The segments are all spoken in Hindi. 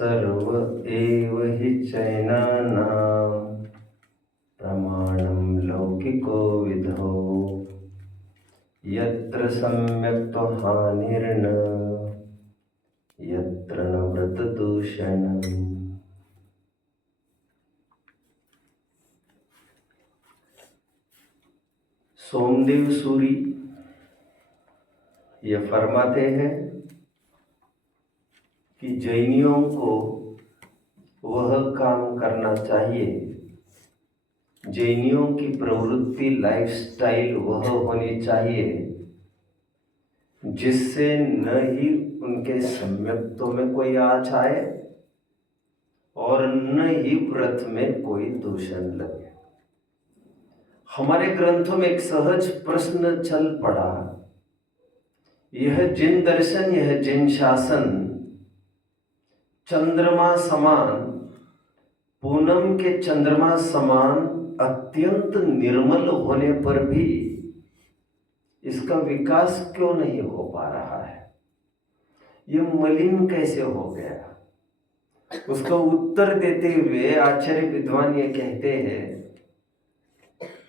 सर्व एव हि चैनानां प्रमाणं लौकिको विधौ यत्र सम्यक्त्वहानिर्न यत्र न व्रतदूषणम्। सोमदेव सूरी ये फरमाते हैं कि जैनियों को वह काम करना चाहिए, जैनियों की प्रवृत्ति लाइफस्टाइल वह होनी चाहिए जिससे न ही उनके सम्यक्त्व में कोई आँच आए और न ही व्रत में कोई दूषण लगे। हमारे ग्रंथों में एक सहज प्रश्न चल पड़ा, यह जिन दर्शन, यह जिन शासन चंद्रमा समान, पूनम के चंद्रमा समान अत्यंत निर्मल होने पर भी इसका विकास क्यों नहीं हो पा रहा है? ये मलिन कैसे हो गया? उसका उत्तर देते हुए आचार्य विद्वान ये कहते हैं,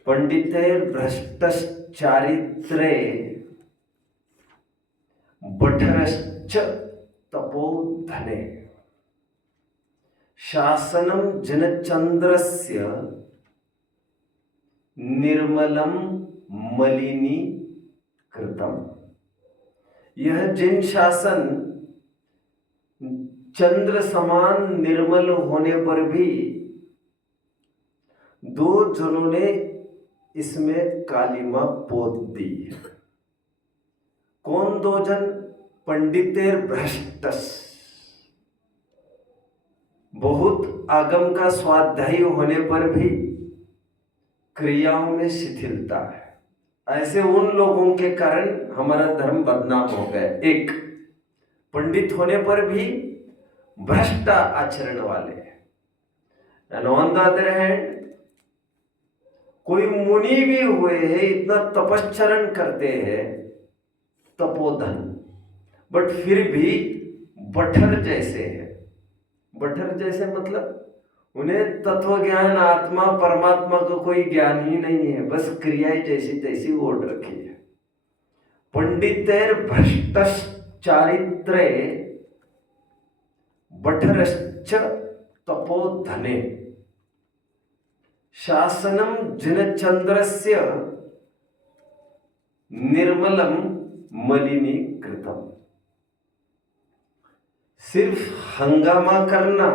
पंडितैर भ्रष्टश्चारित्रे बठरश्च तपोधने शासनम जनचंद्रस्य निर्मलम मलिनी कृतम। यह जिन शासन चंद्र समान निर्मल होने पर भी दो जनों ने इसमें कालिमा पोत दी। कौन दो जन? पंडितेर भ्रष्टस, बहुत आगम का स्वाध्यायी होने पर भी क्रियाओं में शिथिलता है, ऐसे उन लोगों के कारण हमारा धर्म बदनाम हो गया। एक, पंडित होने पर भी भ्रष्ट आचरण वाले। And on the other hand, कोई मुनि भी हुए हैं, इतना तपश्चरण करते हैं, तपोधन, बट फिर भी बठर जैसे है। बठर जैसे मतलब उन्हें तत्व ज्ञान, आत्मा परमात्मा का कोई ज्ञान ही नहीं है, बस क्रियाएं जैसी तैसी ओढ़ रखी है। पंडितैर भ्रष्टश्चारित्रे बठरश्च तपोधने शासनम जिनचंद्रस्य निर्मलम मलिनीकृतम। सिर्फ हंगामा करना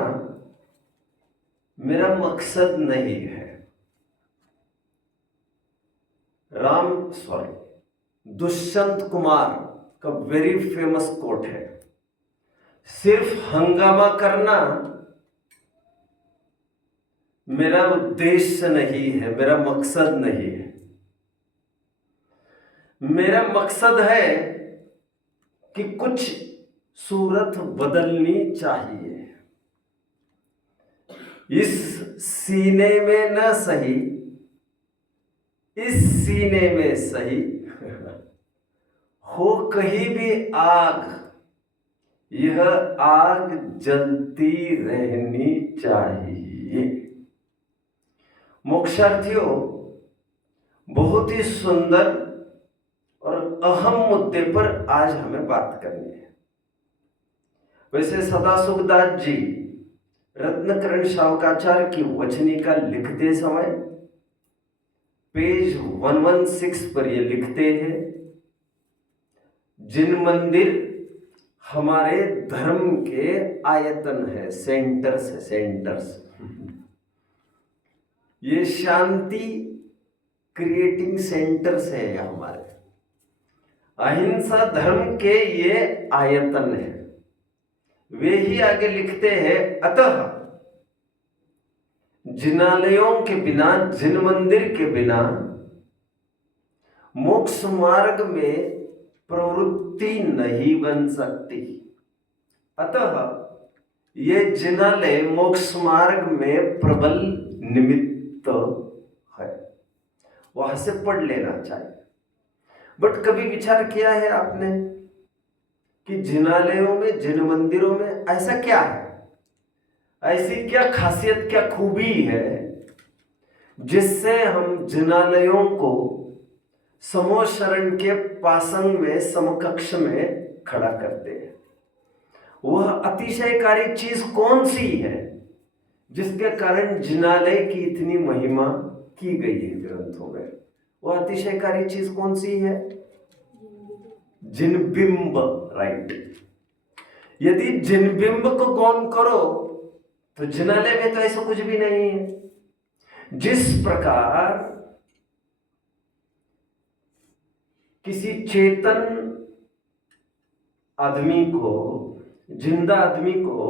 मेरा मकसद नहीं है। दुष्यंत कुमार का वेरी फेमस कोट है, सिर्फ हंगामा करना मेरा उद्देश्य नहीं है, मेरा मकसद नहीं है। मेरा मकसद है कि कुछ सूरत बदलनी चाहिए। इस सीने में न सही, इस सीने में सही हो कहीं भी आग, यह आग जलती रहनी चाहिए। मोक्षार्थियों, बहुत ही सुंदर और अहम मुद्दे पर आज हमें बात करनी है। वैसे सदासुखदास जी रत्नकरण शावकाचार्य की वचनिका लिखते समय पेज 116 पर ये लिखते हैं, जिन मंदिर हमारे धर्म के आयतन है, सेंटर्स है, सेंटर्स, ये शांति क्रिएटिंग सेंटर्स है। ये हमारे अहिंसा धर्म के ये आयतन है। वे ही आगे लिखते हैं, अतः जिनालयों के बिना, जिन मंदिर के बिना मोक्ष मार्ग में प्रवृत्ति नहीं बन सकती। अतः ये जिनालय मोक्ष मार्ग में प्रबल निमित्त है, वहां से पढ़ लेना चाहिए। बट कभी विचार किया है आपने कि जिनालयों में, जिन मंदिरों में ऐसा क्या है ऐसी क्या खासियत, क्या खूबी है जिससे हम जिनालयों को समो शरण के पासंग में, समकक्ष में खड़ा करते हैं? वह अतिशयकारी चीज कौन सी है जिसके कारण जिनालय की इतनी महिमा की गई है ग्रंथों में? वह अतिशयकारी चीज कौन सी है? जिनबिंब, राइट। यदि जिनबिंब को गौण करो तो जिनालय में तो ऐसा कुछ भी नहीं है। जिस प्रकार किसी चेतन आदमी को, जिंदा आदमी को,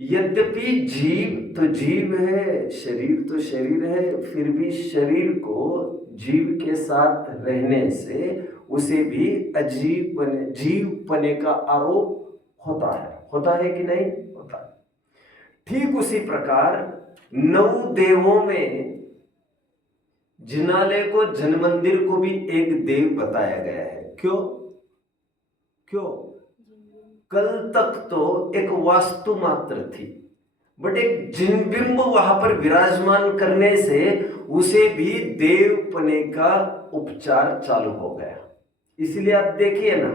यद्यपि जीव तो जीव है, शरीर तो शरीर है, फिर भी शरीर को जीव के साथ रहने से उसे भी अजीब बने, जीव पने का आरोप होता है कि नहीं होता है? ठीक उसी प्रकार 9 देवों में जिनालय को, जनमंदिर को भी एक देव बताया गया है। क्यों? कल तक तो एक वास्तु मात्र थी, बट एक जिनबिंब वहां पर विराजमान करने से उसे भी देवपने का उपचार चालू हो गया। इसलिए आप देखिए ना,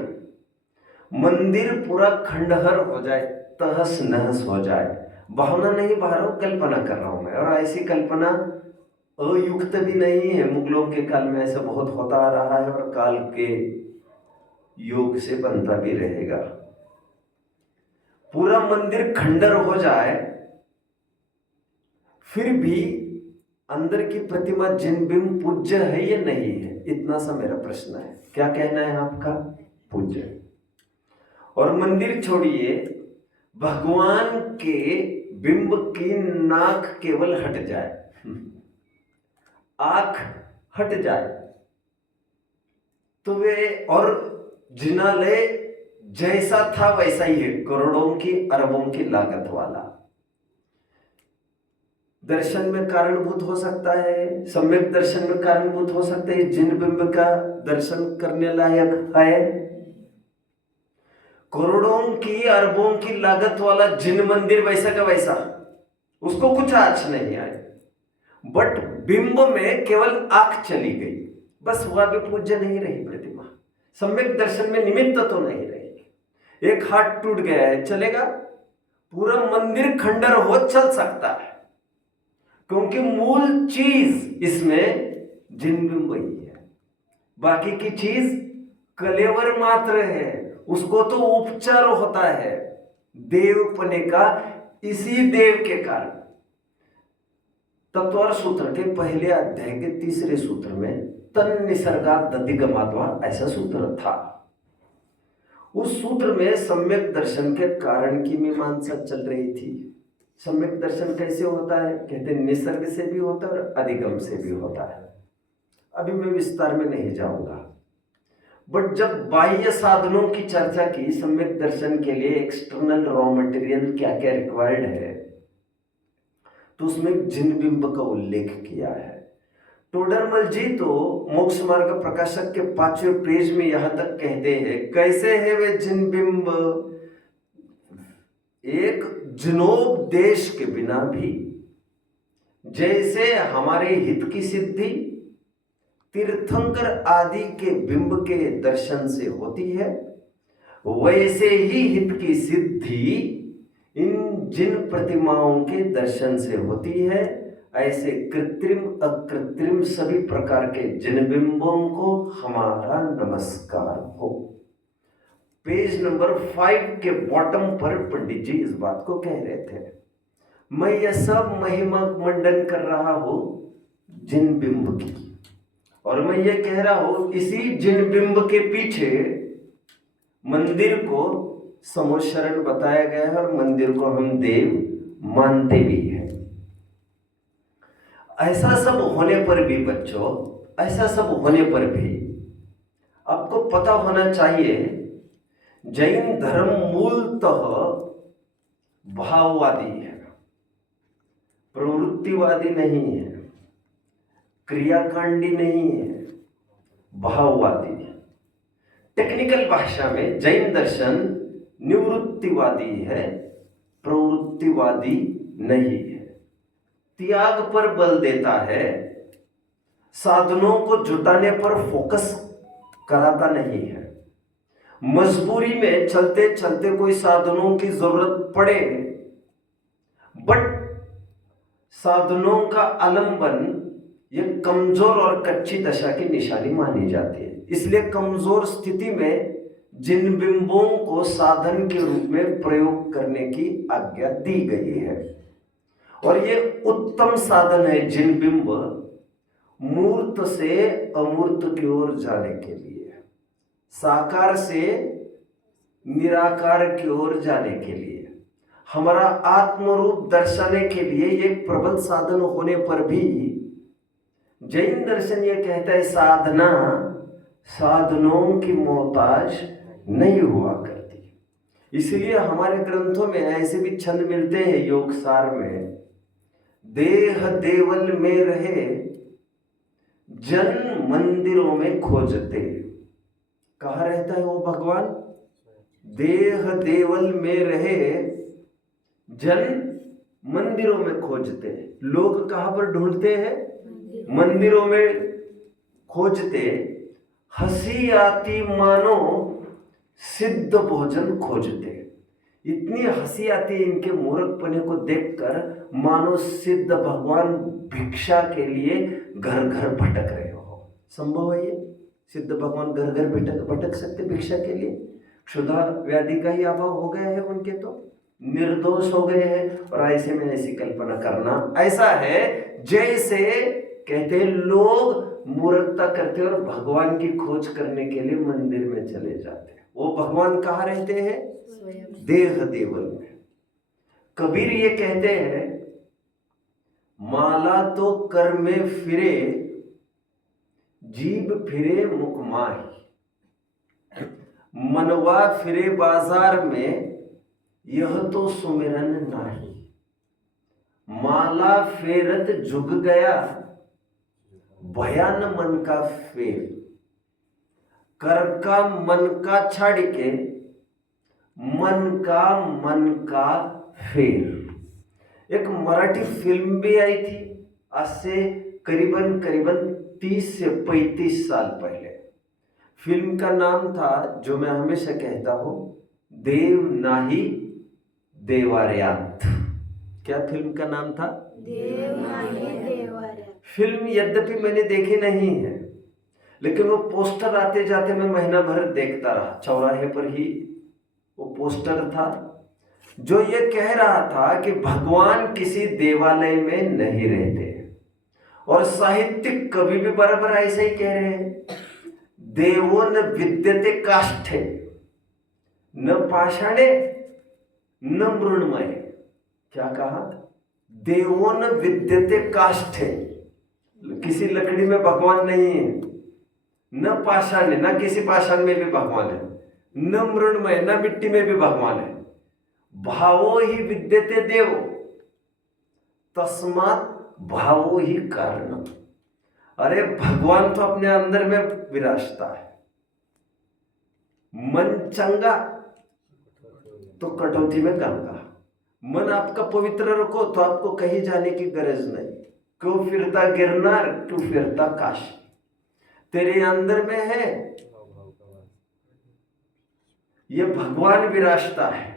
मंदिर पूरा खंडहर हो जाए, तहस नहस हो जाए, भावना नहीं बहा रहा हूं, कल्पना कर रहा हूं मैं, और ऐसी कल्पना अयुक्त भी नहीं है। मुगलों के काल में ऐसा बहुत होता आ रहा है और काल के योग से बनता भी रहेगा। पूरा मंदिर खंडर हो जाए, फिर भी अंदर की प्रतिमा जिनबिंब पूज्य है या नहीं है, इतना सा मेरा प्रश्न है। क्या कहना है आपका? पूज्य। और मंदिर छोड़िए, भगवान के बिंब की नाक केवल हट जाए, आंख हट जाए, तो वे, और जिनालय जैसा था वैसा ही है, करोड़ों की अरबों की लागत वाला। दर्शन में कारणभूत हो सकता है, सम्यक दर्शन में कारणभूत हो सकता है, जिनबिंब का दर्शन करने लायक है। करोड़ों की अरबों की लागत वाला जिन मंदिर वैसा का वैसा, उसको कुछ आँच नहीं आए, बट बिंब में केवल आंख चली गई, बस वह भी पूज्य नहीं रही प्रतिमा, सम्यक दर्शन में निमित्त तो नहीं रही। एक हाथ टूट गया है, चलेगा? पूरा मंदिर खंडर हो चल सकता है, क्योंकि मूल चीज इसमें जिनबिंब ही है, बाकी की चीज कलेवर मात्र है, उसको तो उपचार होता है देवपने का, इसी देव के कारण। तत्वर सूत्र के पहले अध्याय के 3 सूत्र में तन निसर्गात दधिगमात्वा ऐसा सूत्र था। उस सूत्र में सम्यक दर्शन के कारण की मीमांसा चल रही थी। सम्यक दर्शन कैसे होता है? कहते निसर्ग से भी होता है और अधिगम से भी होता है। अभी मैं विस्तार में नहीं जाऊंगा, बट जब बाह्य साधनों की चर्चा की, सम्यक दर्शन के लिए एक्सटर्नल रॉ मटेरियल क्या क्या रिक्वायर्ड है, तो उसमें जिनबिंब का उल्लेख किया है। टोडरमल जी तो मोक्ष मार्ग प्रकाशक के 5वें पेज में यहां तक कहते हैं, कैसे है वे जिनबिंब? एक जिनोपदेश के बिना भी, जैसे हमारे हित की सिद्धि तीर्थंकर आदि के बिंब के दर्शन से होती है, वैसे ही हित की सिद्धि इन जिन प्रतिमाओं के दर्शन से होती है। ऐसे कृत्रिम अकृत्रिम सभी प्रकार के जिनबिंबों को हमारा नमस्कार हो। पेज नंबर 5 के बॉटम पर पंडित जी इस बात को कह रहे थे। मैं यह सब महिमा मंडन कर रहा हूं जिनबिंब की, और मैं ये कह रहा हूं इसी जिनबिंब के पीछे मंदिर को समोशरण बताया गया है, और मंदिर को हम देव मानते भी हैं। ऐसा सब होने पर भी बच्चों, ऐसा सब होने पर भी आपको पता होना चाहिए, जैन धर्म मूलतः भाववादी है, प्रवृत्तिवादी नहीं है, क्रियाकांडी नहीं है, भाववादी है। टेक्निकल भाषा में जैन दर्शन निवृत्तिवादी है, प्रवृत्तिवादी नहीं है, त्याग पर बल देता है, साधनों को जुटाने पर फोकस कराता नहीं है। मजबूरी में चलते चलते कोई साधनों की जरूरत पड़े, बट साधनों का आलंबन ये कमजोर और कच्ची दशा की निशानी मानी जाती है। इसलिए कमजोर स्थिति में जिन बिंबों को साधन के रूप में प्रयोग करने की आज्ञा दी गई है, और ये उत्तम साधन है जिन बिंब मूर्त से अमूर्त की ओर जाने के लिए, साकार से निराकार की ओर जाने के लिए, हमारा आत्मरूप दर्शाने के लिए ये प्रबल साधन होने पर भी जैन दर्शन ये कहता है साधना साधनों की मोहताज नहीं हुआ करती। इसलिए हमारे ग्रंथों में ऐसे भी छंद मिलते हैं योग सार में, देह देवल में रहे जन मंदिरों में खोजते। कहाँ रहता है वो भगवान? देह देवल में रहे जन मंदिरों में खोजते। लोग कहाँ पर ढूंढते हैं? मंदिरों में खोजते। हंसी आती मानो सिद्ध भोजन खोजते। इतनी हंसी आती है इनके मूर्खपने को देखकर, मानो सिद्ध भगवान भिक्षा के लिए घर घर भटक रहे हो। संभव है ये? सिद्ध भगवान घर घर भटक सकते भिक्षा के लिए? क्षुधा व्याधि का ही अभाव हो गया है उनके, तो निर्दोष हो गए हैं। और ऐसे में ऐसी कल्पना करना ऐसा है जैसे कहते लोग मूर्खता करते और भगवान की खोज करने के लिए मंदिर में चले जाते हैं। वो भगवान कहाँ रहते हैं? देह देवल में। कबीर ये कहते हैं, माला तो कर में फिरे जीभ फिरे मुख माही, मनवा फिरे बाजार में यह तो सुमिरन नाही। माला फेरत झुक गया भयान मन का फेर, कर का मन का छाड़ के मन का फेर। एक मराठी फिल्म भी आई थी आज से करीबन 30 से 35 साल पहले। फिल्म का नाम था, जो मैं हमेशा कहता हूं, देव नाही देवार्यात। क्या फिल्म का नाम था? देव नाही देवार्यात। फिल्म यद्यपि मैंने देखी नहीं है, लेकिन वो पोस्टर आते जाते मैं महीना भर देखता रहा। चौराहे पर ही वो पोस्टर था जो ये कह रहा था कि भगवान किसी देवालय में नहीं रहते। और साहित्यिक कवि भी बराबर ऐसे ही कह रहे हैं, देवो न विद्यते काष्ठे न पाषाणे न मृण्मय। क्या कहा? देवो न विद्यते काष्ठे, किसी लकड़ी में भगवान नहीं है, न पाषाण, न किसी पाषाण में भी भगवान है, न मृण्मय, न मिट्टी में भी भगवान है। भावो ही विद्यते देव तस्मात् भावो ही कारण। अरे भगवान तो अपने अंदर में विराजता है। मन चंगा तो कटौती में गंगा। मन आपका पवित्र रखो तो आपको कहीं जाने की गरज नहीं। क्यों फिरता गिरनार, क्यों फिरता काशी, तेरे अंदर में है। ये भगवान विराजता है।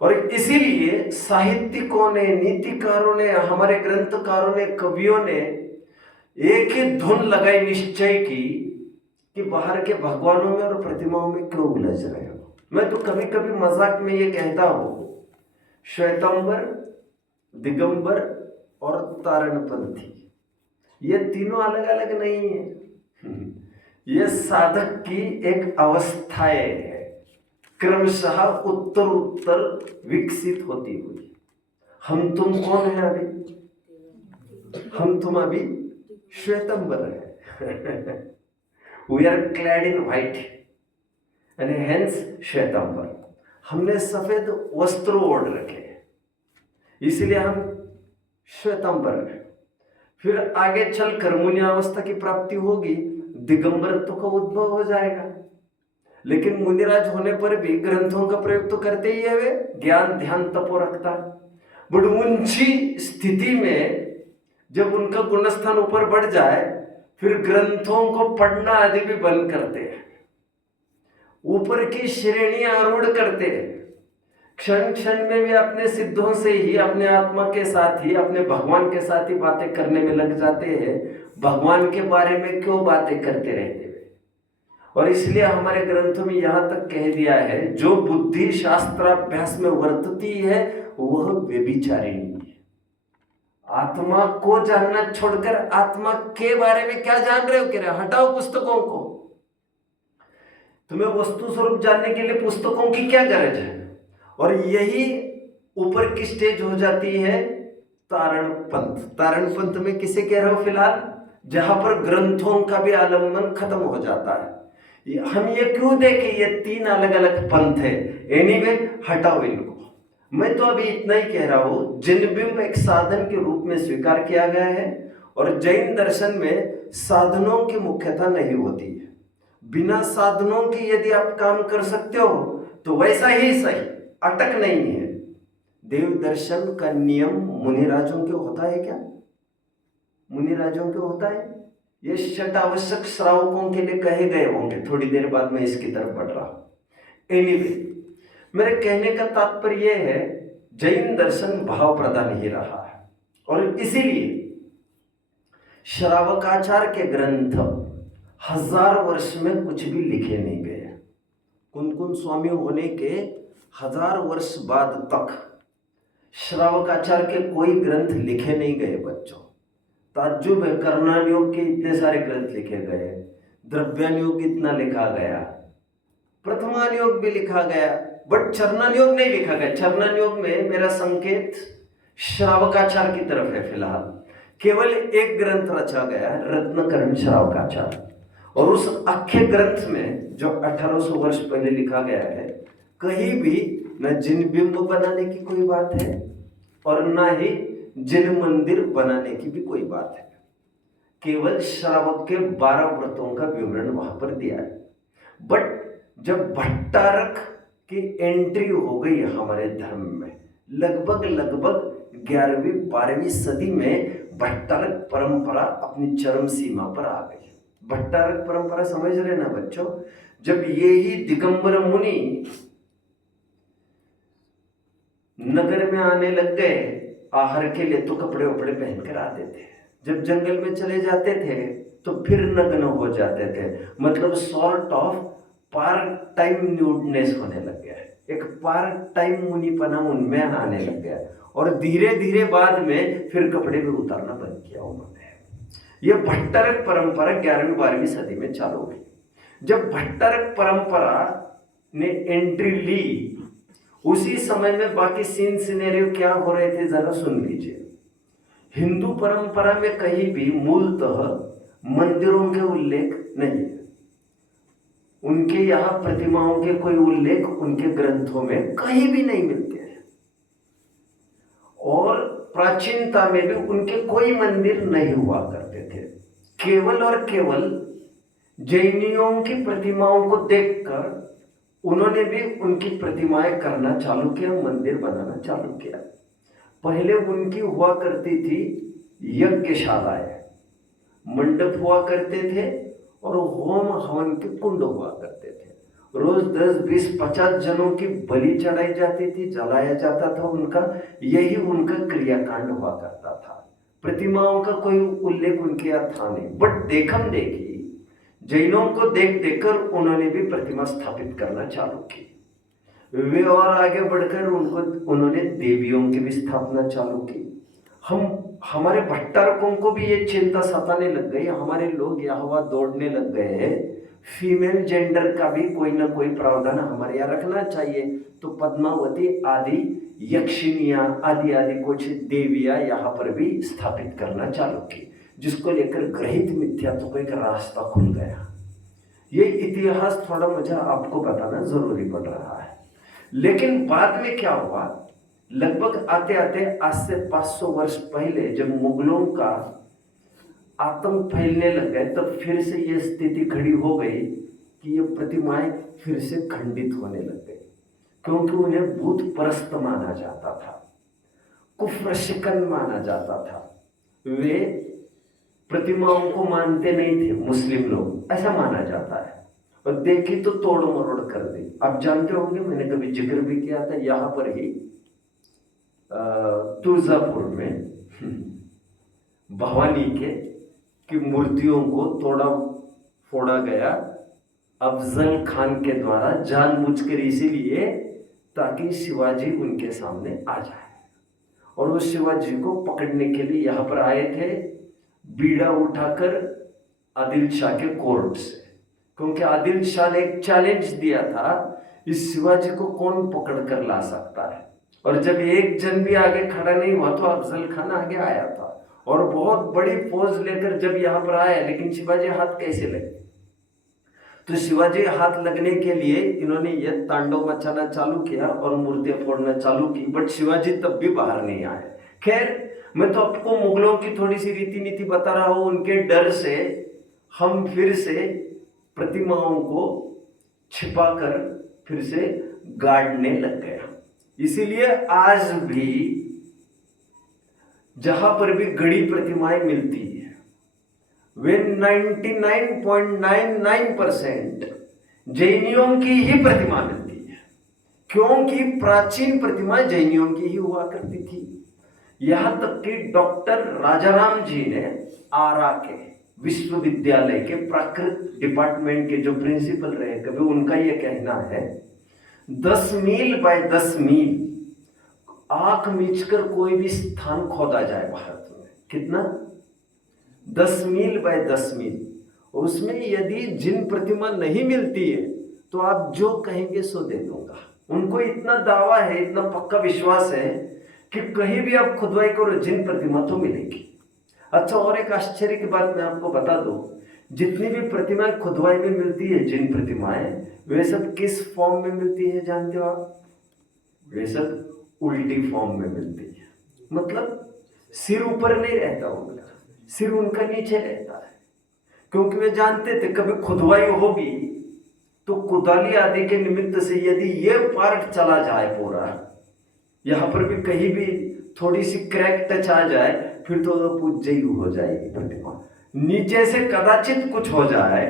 और इसीलिए साहित्यिकों ने, नीतिकारों ने, हमारे ग्रंथकारों ने, कवियों ने एक ही धुन लगाई निश्चय की कि बाहर के भगवानों में और प्रतिमाओं में क्यों उलझ रहे हो। मैं तो कभी कभी मजाक में ये कहता हूं, श्वेतांबर, दिगंबर और तारणपंथी, ये तीनों अलग अलग नहीं है। ये साधक की एक अवस्थाएं है, क्रमशः उत्तर उत्तर विकसित होती हुई। हम तुम कौन है अभी? हम तुम अभी श्वेतंबर है। We are clad in white and hence Shvetambar. हमने सफेद वस्त्र ओढ़ रखे, इसलिए हम श्वेतंबर है। फिर आगे चलकर मुनि अवस्था की प्राप्ति होगी, दिगंबरत्व का उद्भव हो जाएगा। लेकिन मुनिराज होने पर भी ग्रंथों का प्रयोग तो करते ही है वे, ज्ञान ध्यान तपो रखता। बड़ी ऊंची स्थिति में जब उनका गुणस्थान ऊपर बढ़ जाए फिर ग्रंथों को पढ़ना आदि भी बंद करते हैं, ऊपर की श्रेणियां आरूढ़ करते हैं। क्षण क्षण में भी अपने सिद्धों से ही, अपने आत्मा के साथ ही, अपने भगवान के साथ ही बातें करने में लग जाते हैं। भगवान के बारे में क्यों बातें करते रहते हैं? और इसलिए हमारे ग्रंथों में यहां तक कह दिया है, जो बुद्धि शास्त्राभ्यास में वर्तती है वह व्यभिचारिणी है। आत्मा को जानना छोड़कर आत्मा के बारे में क्या जान रहे हो? कह रहे हटाओ पुस्तकों को। तुम्हें वस्तु स्वरूप जानने के लिए पुस्तकों की क्या गरज है? और यही ऊपर की स्टेज हो जाती है तारण पंथ। तारण पंथ में किसे कह रहे हो फिलहाल? जहां पर ग्रंथों का भी आलम्बन खत्म हो जाता है। हम ये क्यों देखें, ये तीन अलग अलग पंथ है। एनीवे हटाओ इनको। मैं तो अभी इतना ही कह रहा हूं, जिनबिंब एक साधन के रूप में स्वीकार किया गया है और जैन दर्शन में साधनों की मुख्यता नहीं होती है। बिना साधनों की यदि आप काम कर सकते हो तो वैसा ही सही, अटक नहीं है। देव दर्शन का नियम मुनिराजों के होता है क्या? मुनिराजों के होता है? ये षट आवश्यक श्रावकों के लिए कहे गए होंगे। थोड़ी देर बाद मैं इसकी तरफ बढ़ रहा हूं। एनीवे, मेरे कहने का तात्पर्य यह है, जैन दर्शन भाव प्रधान ही रहा है और इसीलिए श्रावकाचार के ग्रंथ 1000 वर्ष में कुछ भी लिखे नहीं गए। कुन स्वामी होने के 1000 वर्ष बाद तक श्रावकाचार के कोई ग्रंथ लिखे नहीं गए बच्चों। ताज्जुब है, कर्णान योग के इतने सारे ग्रंथ लिखे गए, द्रव्यान योग इतना लिखा गया, प्रथमान योग भी लिखा गया, बट चरणान योग नहीं लिखा गया। चरणान योग में मेरा संकेत श्रावकाचार की तरफ है। फिलहाल केवल एक ग्रंथ रचा गया, रत्नकरण श्रावकाचार, और उस अख्य ग्रंथ में जो 1800 वर्ष पहले लिखा गया है, कहीं भी न जिनबिंब बनाने की कोई बात है और न ही जिन मंदिर बनाने की भी कोई बात है। केवल श्रावक के 12 व्रतों का विवरण वहां पर दिया है। बट जब भट्टारक की एंट्री हो गई हमारे धर्म में, लगभग 11वीं 12वीं सदी में भट्टारक परंपरा अपनी चरम सीमा पर आ गई। भट्टारक परंपरा समझ रहे ना बच्चों? जब ये ही दिगंबर मुनि नगर में आने लग गए आहार के लिए, तो कपड़े वपड़े पहनकर आते थे। जब जंगल में चले जाते थे तो फिर नग्न हो जाते थे। मतलब सॉर्ट ऑफ पार्ट टाइम न्यूडनेस होने लग गया है। एक पार्ट टाइम मुनिपना उनमें आने लग गया और धीरे धीरे बाद में फिर कपड़े भी उतारना बंद किया उन्होंने। यह भट्टारक परंपरा 11वीं 12वीं सदी में चालू हुई। जब भट्टारक परंपरा ने एंट्री ली, उसी समय में बाकी सीन सिनेरियो क्या हो रहे थे जरा सुन लीजिए। हिंदू परंपरा में कहीं भी मूलतः मंदिरों के उल्लेख नहीं है। उनके यहाँ प्रतिमाओं के कोई उल्लेख उनके ग्रंथों में कहीं भी नहीं मिलते हैं और प्राचीनता में भी उनके कोई मंदिर नहीं हुआ करते थे। केवल और केवल जैनियों की प्रतिमाओं को देखकर उन्होंने भी उनकी प्रतिमाएं करना चालू किया, मंदिर बनाना चालू किया। पहले उनकी हुआ करती थी यज्ञशालाएं, मंडप हुआ करते थे और होम हवन के कुंड हुआ करते थे। रोज 10, 20, 50 जनों की बलि चढ़ाई जाती थी, जलाया जाता था उनका। यही उनका क्रियाकांड हुआ करता था। प्रतिमाओं का कोई उल्लेख उनके यहाँ था नहीं। बट देखम देखी जैनों को देख देखकर उन्होंने भी प्रतिमा स्थापित करना चालू की। वे और आगे बढ़कर उन्होंने देवियों की भी स्थापना चालू की। हमारे भट्टारकों को भी ये चिंता सताने लग गई। हमारे लोग यहाँ दौड़ने लग गए हैं, फीमेल जेंडर का भी कोई ना कोई प्रावधान हमारे यहाँ रखना चाहिए। तो पद्मावती आदि यक्षिणियाँ आदि आदि कुछ देवियाँ यहाँ पर भी स्थापित करना चालू की, जिसको लेकर ग्रहित मिथ्यात्व को एक रास्ता खुल गया। ये इतिहास थोड़ा मुझे आपको बताना जरूरी पड़ रहा है। लेकिन बाद में क्या हुआ, लगभग आते आते आज से 500 वर्ष पहले जब मुगलों का आतंक फैलने लग गए, तब फिर से ये स्थिति खड़ी हो गई कि ये प्रतिमाएं फिर से खंडित होने लग गई, क्योंकि उन्हें भूत परस्त माना जाता था, कुफ्र शिकन माना जाता था। वे प्रतिमाओं को मानते नहीं थे मुस्लिम लोग, ऐसा माना जाता है। और देखी तो तोड़ मरोड़ कर दी। आप जानते होंगे, मैंने कभी जिक्र भी किया था यहाँ पर ही, तुळजापुर में भवानी के की मूर्तियों को तोड़ा फोड़ा गया अफजल खान के द्वारा, जानबूझकर, इसीलिए ताकि शिवाजी उनके सामने आ जाए। और वो शिवाजी को पकड़ने के लिए यहाँ पर आए थे, बीड़ा उठाकर आदिल शाह के कोर्ट से, क्योंकि आदिल शाह ने एक चैलेंज दिया था, इस शिवाजी को कौन पकड़ कर ला सकता है। और जब एक जन भी आगे खड़ा नहीं हुआ तो अफजल खान आगे आया था और बहुत बड़ी फौज लेकर जब यहाँ पर आया, लेकिन शिवाजी हाथ कैसे लगे? तो शिवाजी हाथ लगने के लिए इन्होंने यह तांडव मचाना चालू किया और मूर्तियां फोड़ना चालू की, बट शिवाजी तब भी बाहर नहीं आए। खैर, मैं तो आपको मुगलों की थोड़ी सी रीति नीति बता रहा हूं। उनके डर से हम फिर से प्रतिमाओं को छिपाकर फिर से गाड़ने लग गया। इसीलिए आज भी जहां पर भी गड़ी प्रतिमाएं मिलती है, वे 99.99% जैनियों की ही प्रतिमा मिलती है, क्योंकि प्राचीन प्रतिमा जैनियों की ही हुआ करती थी। यहां तक कि डॉक्टर राजाराम जी ने आरा के विश्वविद्यालय के प्राकृत डिपार्टमेंट के जो प्रिंसिपल रहे कभी, उनका यह कहना है 10 मील बाय 10 मील आंख मीचकर कोई भी स्थान खोदा जाए भारत में, कितना 10 मील बाय 10 मील, उसमें यदि जिन प्रतिमा नहीं मिलती है तो आप जो कहेंगे सो दे दूंगा। उनको इतना दावा है, इतना पक्का विश्वास है कि कहीं भी आप खुदवाई करो जिन प्रतिमा तो मिलेगी। अच्छा, और एक आश्चर्य की बात मैं आपको बता दूं, जितनी भी प्रतिमाएं खुदवाई में मिलती है, जिन प्रतिमाएं, वे सब किस फॉर्म में मिलती है जानते हो आप? वे सब उल्टी फॉर्म में मिलती है। मतलब सिर ऊपर नहीं रहता उनका, सिर उनका नीचे रहता है, क्योंकि वे जानते थे कभी खुदवाई होगी तो कुदाली आदि के निमित्त से यदि ये पार्ट चला जाए पूरा, यहां पर भी कहीं भी थोड़ी सी क्रैक टच आ जाए, फिर तो पूज्य ही हो जाएगी प्रतिमा। नीचे से कदाचित कुछ हो जाए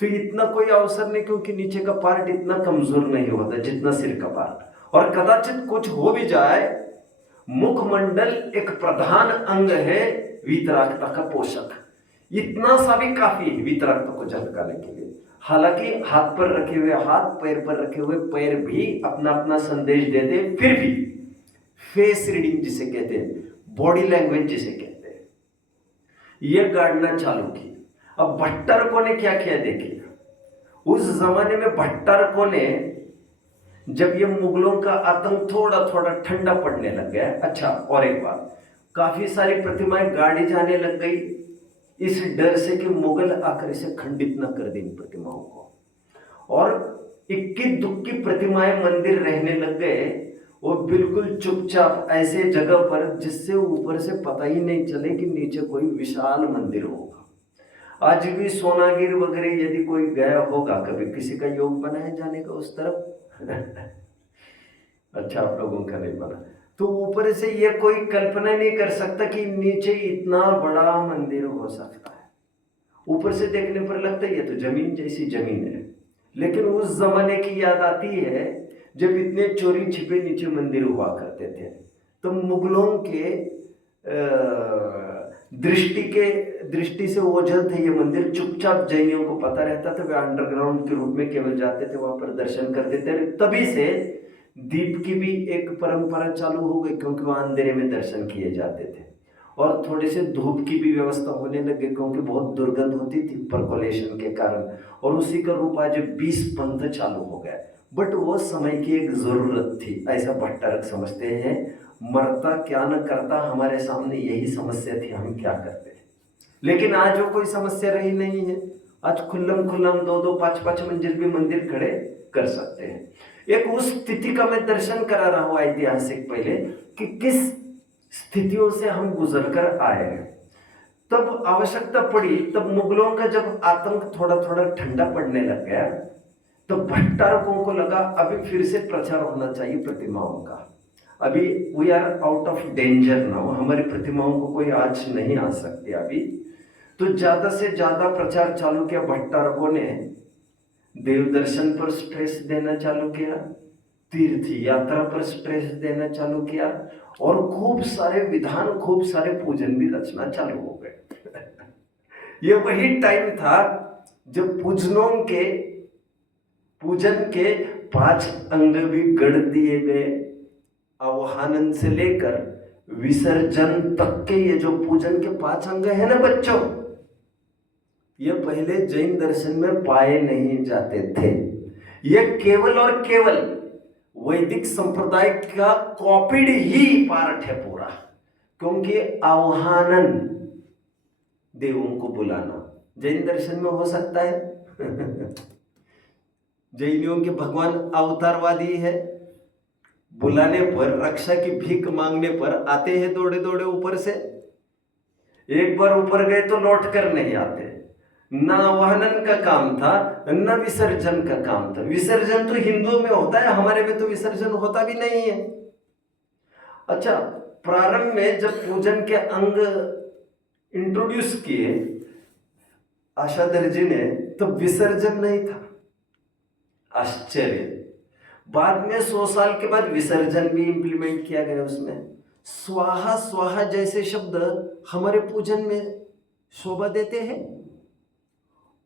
तो इतना कोई अवसर नहीं, क्योंकि नीचे का पार्ट इतना कमजोर नहीं होता जितना सिर का पार्ट। और कदाचित कुछ हो भी जाए, मुखमंडल एक प्रधान अंग है वीतरागता का पोषक, इतना सा भी काफी है वीतरागता को झलकाने के लिए। हालांकि हाथ पर रखे हुए हाथ, पैर पर रखे हुए पैर भी अपना अपना संदेश देते, फिर भी फेस रीडिंग जिसे कहते हैं, बॉडी लैंग्वेज जिसे कहते हैं, यह गाड़ना चालू की। अब भट्टारकों ने क्या किया देखिए, उस जमाने में भट्टारकों ने, जब ये मुगलों का आतंक थोड़ा थोड़ा ठंडा पड़ने लग गया, अच्छा और एक बात, काफी सारी प्रतिमाएं गाड़ी जाने लग गई इस डर से कि मुगल आकर इसे खंडित न कर दें प्रतिमाओं को, और इक्की दुक्की प्रतिमाएं मंदिर रहने लग गए, और बिल्कुल चुपचाप ऐसे जगह पर जिससे ऊपर से पता ही नहीं चले कि नीचे कोई विशाल मंदिर होगा। आज भी सोनागिर वगैरह यदि कोई गया होगा, कभी किसी का योग बना है जाने का उस तरफ? अच्छा, आप लोगों का नहीं बना, तो ऊपर से ये कोई कल्पना नहीं कर सकता कि नीचे इतना बड़ा मंदिर हो सकता है। ऊपर से देखने पर लगता है ये तो जमीन जैसी जमीन है, लेकिन उस जमाने की याद आती है जब इतने चोरी छिपे नीचे मंदिर हुआ करते थे। तो मुगलों के दृष्टि से ओझल थे ये मंदिर, चुपचाप जैनियों को पता रहता था, वे अंडरग्राउंड के रूप में केवल जाते थे, वहां पर दर्शन करते थे। तभी से दीप की भी एक परंपरा चालू हो गई, क्योंकि वहां अंधेरे में दर्शन किए जाते थे, और थोड़े से धूप की भी व्यवस्था होने लगे, क्योंकि बहुत दुर्गंध होती थी परकोलेशन के कारण, और उसी का रूप आज 20 पंथ चालू हो गया। बट वो समय की एक जरूरत थी, ऐसा भट्टारक समझते हैं। मरता क्या न करता, हमारे सामने यही समस्या थी, हम क्या करते। लेकिन आज वो कोई समस्या रही नहीं है। आज खुल्लम खुल्लम 2-2, 5-5 मंजिल भी मंदिर खड़े कर सकते हैं। एक उस स्थिति का मैं दर्शन करा रहा हूं ऐतिहासिक पहले, कि किस स्थितियों से हम गुजर कर आए हैं। तब आवश्यकता पड़ी, तब मुगलों का जब आतंक थोड़ा थोड़ा ठंडा पड़ने लग गया, तो भट्टारकों को लगा अभी फिर से प्रचार होना चाहिए प्रतिमाओं का। अभी we are out of danger now, हमारी प्रतिमाओं को कोई आज नहीं आ सकती अभी। तो ज्यादा से ज्यादा प्रचार चालू किया भट्टारकों ने। देव दर्शन पर स्ट्रेस देना चालू किया, तीर्थ यात्रा पर स्ट्रेस देना चालू किया, और खूब सारे विधान, खूब सारे पूजन भी रचना चालू हो गए। ये वही टाइम था जब पूजन के 5 अंग भी गढ़ दिए गए। आवाहन से लेकर विसर्जन तक के ये जो पूजन के 5 अंग है ना बच्चों, ये पहले जैन दर्शन में पाए नहीं जाते थे। ये केवल और केवल वैदिक संप्रदाय का कॉपीड ही पार्ट है पूरा। क्योंकि आवाहन, देवों को बुलाना, जैन दर्शन में हो सकता है। जैनियों के भगवान अवतारवादी है, बुलाने पर, रक्षा की भीख मांगने पर आते हैं दौड़े दौड़े ऊपर से। एक बार ऊपर गए तो लौट कर नहीं आते। न आवाहन का काम था, न विसर्जन का काम था। विसर्जन तो हिंदुओं में होता है, हमारे में तो विसर्जन होता भी नहीं है। अच्छा, प्रारंभ में जब पूजन के अंग इंट्रोड्यूस किए आशाधर जी ने, तो विसर्जन नहीं था। आश्चर्य। बाद में 100 साल के बाद विसर्जन भी इंप्लीमेंट किया गया उसमें। स्वाहा स्वाहा जैसे शब्द हमारे पूजन में शोभा देते हैं।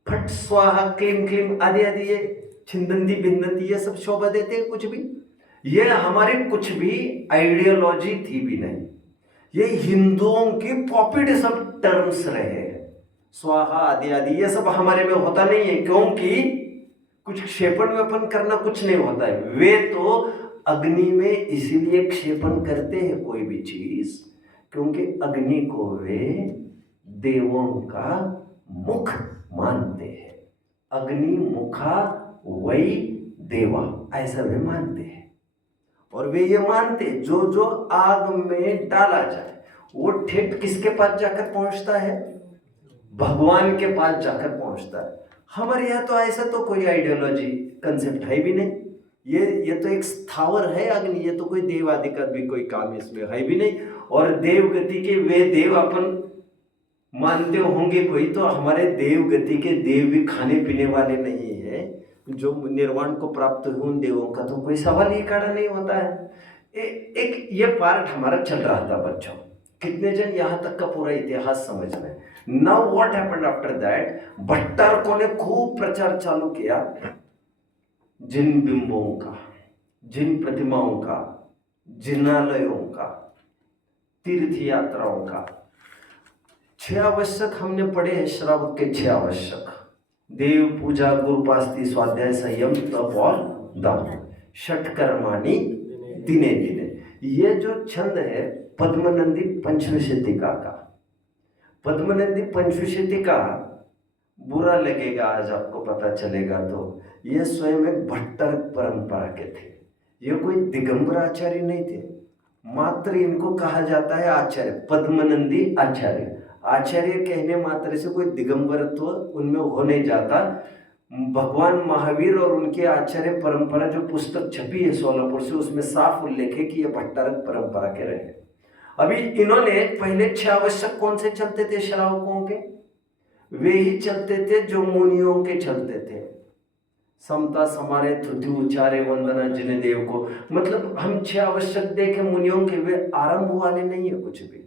फट स्वाहा, क्लीम क्लीम आदि आदि, ये छिंदंती भिंदंती, ये सब शोभा देते हैं कुछ भी। ये हमारी कुछ भी आइडियोलॉजी थी भी नहीं, ये हिंदुओं की कॉपीड सब टर्म्स रहे हैं। स्वाहा आदि आदि ये सब हमारे में होता नहीं है, क्योंकि कुछ क्षेपण वेपन करना कुछ नहीं होता है। वे तो अग्नि में इसीलिए क्षेपण करते हैं कोई भी चीज, क्योंकि अग्नि को वे देवों का मुख मानते हैं। अग्नि मुखा वही देवा, ऐसा वे मानते हैं। और वे ये मानते जो जो आग में डाला जाए वो ठेठ किसके पास जाकर पहुंचता है? भगवान के पास जाकर पहुंचता है। हमारे यहाँ तो ऐसा तो कोई आइडियोलॉजी कंसेप्ट है भी नहीं। ये तो एक स्थावर है अग्नि, ये तो कोई देव आदि का भी कोई काम इसमें है भी नहीं। और देव गति के वे देव अपन मानते होंगे कोई, तो हमारे देव गति के देव भी खाने पीने वाले नहीं है। जो निर्वाण को प्राप्त हुए उन देवों का तो कोई सवाल ही खड़ा नहीं होता है। एक ये पार्ट हमारा चल रहा था बच्चों। कितने जन यहाँ तक का पूरा इतिहास समझ रहे हैं? Now what happened after that? भट्टारकों ने खूब प्रचार चालू किया जिन बिंबों का, जिन प्रतिमाओं का, जिनालयों का, तीर्थ यात्राओं का। 6 आवश्यक हमने पढ़े हैं, श्रावक के 6 आवश्यक: देव पूजा, गुरुपास्ति, स्वाध्याय, संयम, तप और दान। षटकर्माणि दिने दिने। ये जो छंद है पद्मनंदी पंचविंशतिका का। पद्मनंदी पंचविंशतिका बुरा लगेगा आज आपको पता चलेगा तो, ये स्वयं एक भट्टर परंपरा के थे। ये कोई दिगंबर आचार्य नहीं थे, मात्र इनको कहा जाता है आचार्य, पद्मनंदी आचार्य। आचार्य कहने मात्र से कोई दिगंबरत्व उनमें हो नहीं जाता। भगवान महावीर और उनके आचार्य परंपरा जो पुस्तक छपी है सोलापुर से, उसमें साफ उल्लेख है कि ये भट्टारक परंपरा के रहे। अभी इन्होंने पहले 6 आवश्यक कौन से चलते थे श्रावकों के? वे ही चलते थे जो मुनियों के चलते थे। समता समारे तुति उचारे वंदना जिन देव को। मतलब हम 6 आवश्यक देखे मुनियों के, वे आरंभ वाले नहीं है कुछ भी।